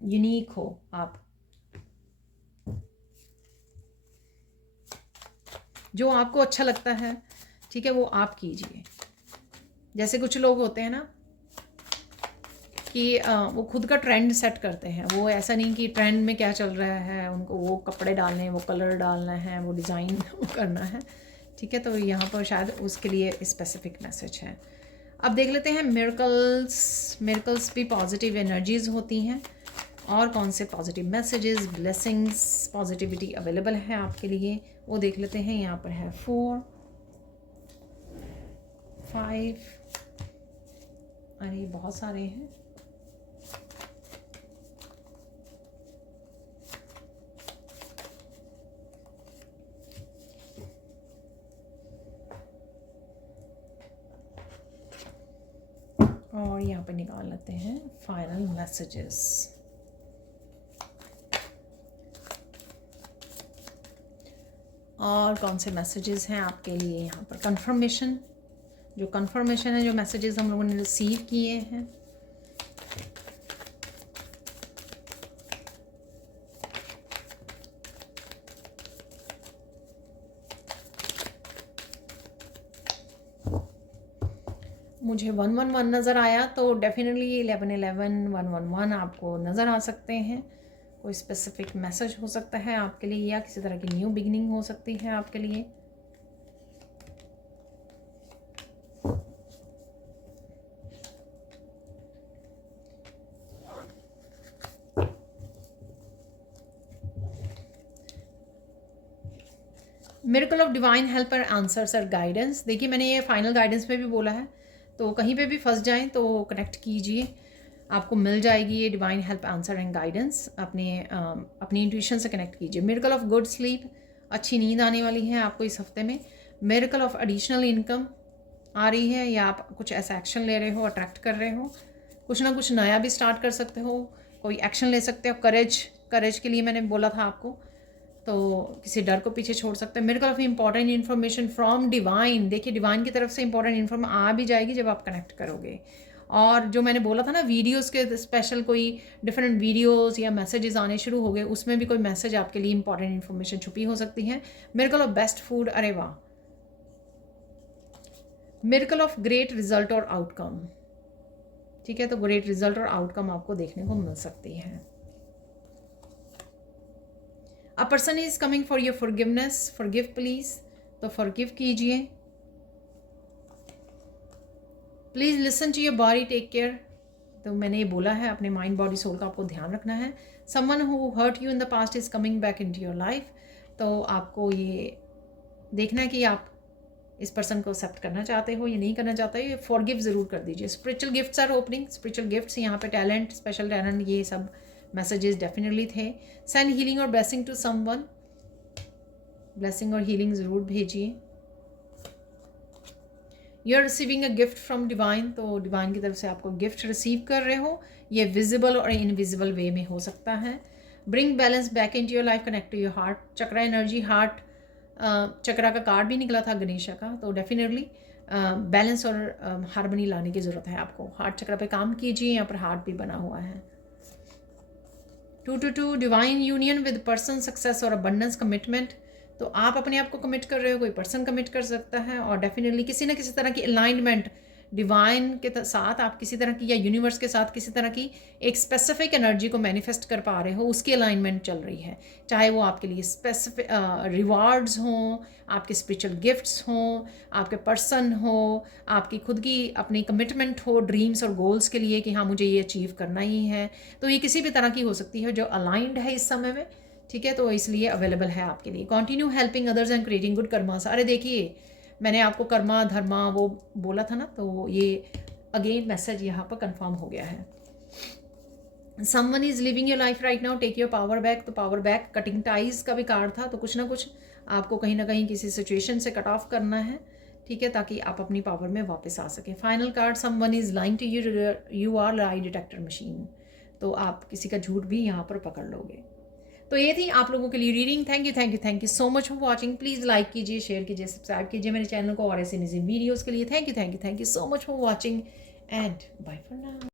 यूनिक हो आप। जो आपको अच्छा लगता है, ठीक है, वो आप कीजिए। जैसे कुछ लोग होते हैं ना कि वो खुद का ट्रेंड सेट करते हैं। वो ऐसा नहीं कि ट्रेंड में क्या चल रहा है, उनको वो कपड़े डालने हैं, वो कलर डालना है, वो डिज़ाइन करना है, ठीक है। तो यहाँ पर शायद उसके लिए स्पेसिफिक मैसेज है। अब देख लेते हैं मिरेकल्स। मिरेकल्स भी पॉजिटिव एनर्जीज़ होती हैं, और कौन से positive messages, blessings, positivity available है आपके लिए वो देख लेते हैं। यहाँ पर है 4, 5, अरे बहुत सारे हैं। और यहाँ पर निकाल लेते हैं फाइनल मैसेजेस। और कौन से मैसेजेस हैं आपके लिए यहाँ पर। कंफर्मेशन, जो कंफर्मेशन है, जो मैसेजेस हम लोगों ने रिसीव किए हैं। मुझे 111 नज़र आया, तो डेफिनेटली 1111, 111 आपको नज़र आ सकते हैं। कोई स्पेसिफिक मैसेज हो सकता है आपके लिए, या किसी तरह की न्यू बिगिनिंग हो सकती है आपके लिए। मिरेकल ऑफ डिवाइन हेल्प और आंसर्स और गाइडेंस। देखिए मैंने ये फाइनल गाइडेंस में भी बोला है, तो कहीं पे भी फंस जाएं तो कनेक्ट कीजिए, आपको मिल जाएगी ये divine help, answer and guidance. अपनी इंट्यूशन से कनेक्ट कीजिए। मिरेकल ऑफ गुड स्लीप, अच्छी नींद आने वाली है आपको इस हफ्ते में। मिरेकल ऑफ एडिशनल इनकम आ रही है, या आप कुछ ऐसा एक्शन ले रहे हो, अट्रैक्ट कर रहे हो, कुछ ना कुछ नया भी स्टार्ट कर सकते हो, कोई एक्शन ले सकते हो। करेज के लिए मैंने बोला था आपको, तो किसी डर को पीछे छोड़ सकते हैं। Miracle of important information from divine. देखिए डिवाइन की तरफ से इंपॉर्टेंट इन्फॉर्मेशन आ भी जाएगी जब आप कनेक्ट करोगे। और जो मैंने बोला था ना वीडियोस के स्पेशल कोई डिफरेंट वीडियोस या मैसेजेस आने शुरू हो गए, उसमें भी कोई मैसेज आपके लिए इंपॉर्टेंट इन्फॉर्मेशन छुपी हो सकती है। मिरेकल ऑफ बेस्ट फूड, अरे वाह। मिरेकल ऑफ ग्रेट रिजल्ट और आउटकम, ठीक है, तो ग्रेट रिजल्ट और आउटकम आपको देखने को मिल सकती है। A person is coming for your forgiveness, forgive please, तो फॉरगिव कीजिए। Please listen to your body, take care, तो मैंने ये बोला है अपने माइंड बॉडी सोल का आपको ध्यान रखना है। Someone who hurt you in the past is coming back in to your life, तो आपको ये देखना है कि आप इस पर्सन को एक्सेप्ट करना चाहते हो या नहीं करना चाहते हो। ये फॉरगिव ज़रूर कर दीजिए। Spiritual gifts are opening, spiritual gifts, यहाँ पे टैलेंट, स्पेशल टैलेंट, ये सब मैसेजेस डेफिनेटली थे। सेंड हीलिंग और ब्लेसिंग टू समवन, ब्लेसिंग और हीलिंग ज़रूर भेजिए। You are receiving a gift from divine, तो डिवाइन की तरफ से आपको गिफ्ट रिसीव कर रहे हो। ये विजिबल और इनविजिबल वे में हो सकता है। Bring balance back in to your life, connect to your heart chakra energy. Heart chakra का कार्ड भी निकला था गणेशा का, तो डेफिनेटली बैलेंस और हार्मनी लाने की ज़रूरत है आपको। हार्ट चक्रा पे काम कीजिए, यहाँ पर हार्ट भी बना हुआ है। 222 divine union with person, success और अबंडेंस, कमिटमेंट, तो आप अपने आप को कमिट कर रहे हो, कोई पर्सन कमिट कर सकता है, और डेफिनेटली किसी ना किसी तरह की अलाइनमेंट डिवाइन के साथ आप किसी तरह की, या यूनिवर्स के साथ किसी तरह की एक स्पेसिफिक एनर्जी को मैनिफेस्ट कर पा रहे हो, उसकी अलाइनमेंट चल रही है। चाहे वो आपके लिए स्पेसिफिक रिवार्ड्स हों, आपके स्पिरिचुअल गिफ्ट्स हों, आपके पर्सन हो, आपकी खुद की अपनी कमिटमेंट हो ड्रीम्स और गोल्स के लिए कि हाँ मुझे ये अचीव करना ही है, तो ये किसी भी तरह की हो सकती है जो अलाइंड है इस समय में, ठीक है, तो इसलिए अवेलेबल है आपके लिए। Continue helping others and creating good karmas, अरे देखिए मैंने आपको कर्मा धर्मा वो बोला था ना, तो ये अगेन मैसेज यहाँ पर कंफर्म हो गया है। Someone is living your life right now, take your power back, तो पावर बैक, कटिंग टाइज का भी कार्ड था, तो कुछ ना कुछ आपको कहीं ना कहीं किसी सिचुएशन से कट ऑफ करना है, ठीक है, ताकि आप अपनी पावर में वापस आ सकें। Final card, someone is lying to you, you are lie detector machine, तो आप किसी का झूठ भी यहाँ पर पकड़ लोगे। तो ये थी आप लोगों के लिए reading. Thank you so much for watching. Please like कीजिए, शेयर कीजिए, सब्सक्राइब कीजिए मेरे चैनल को और ऐसे वीडियोज़ के लिए। Thank you so much for watching and bye for now.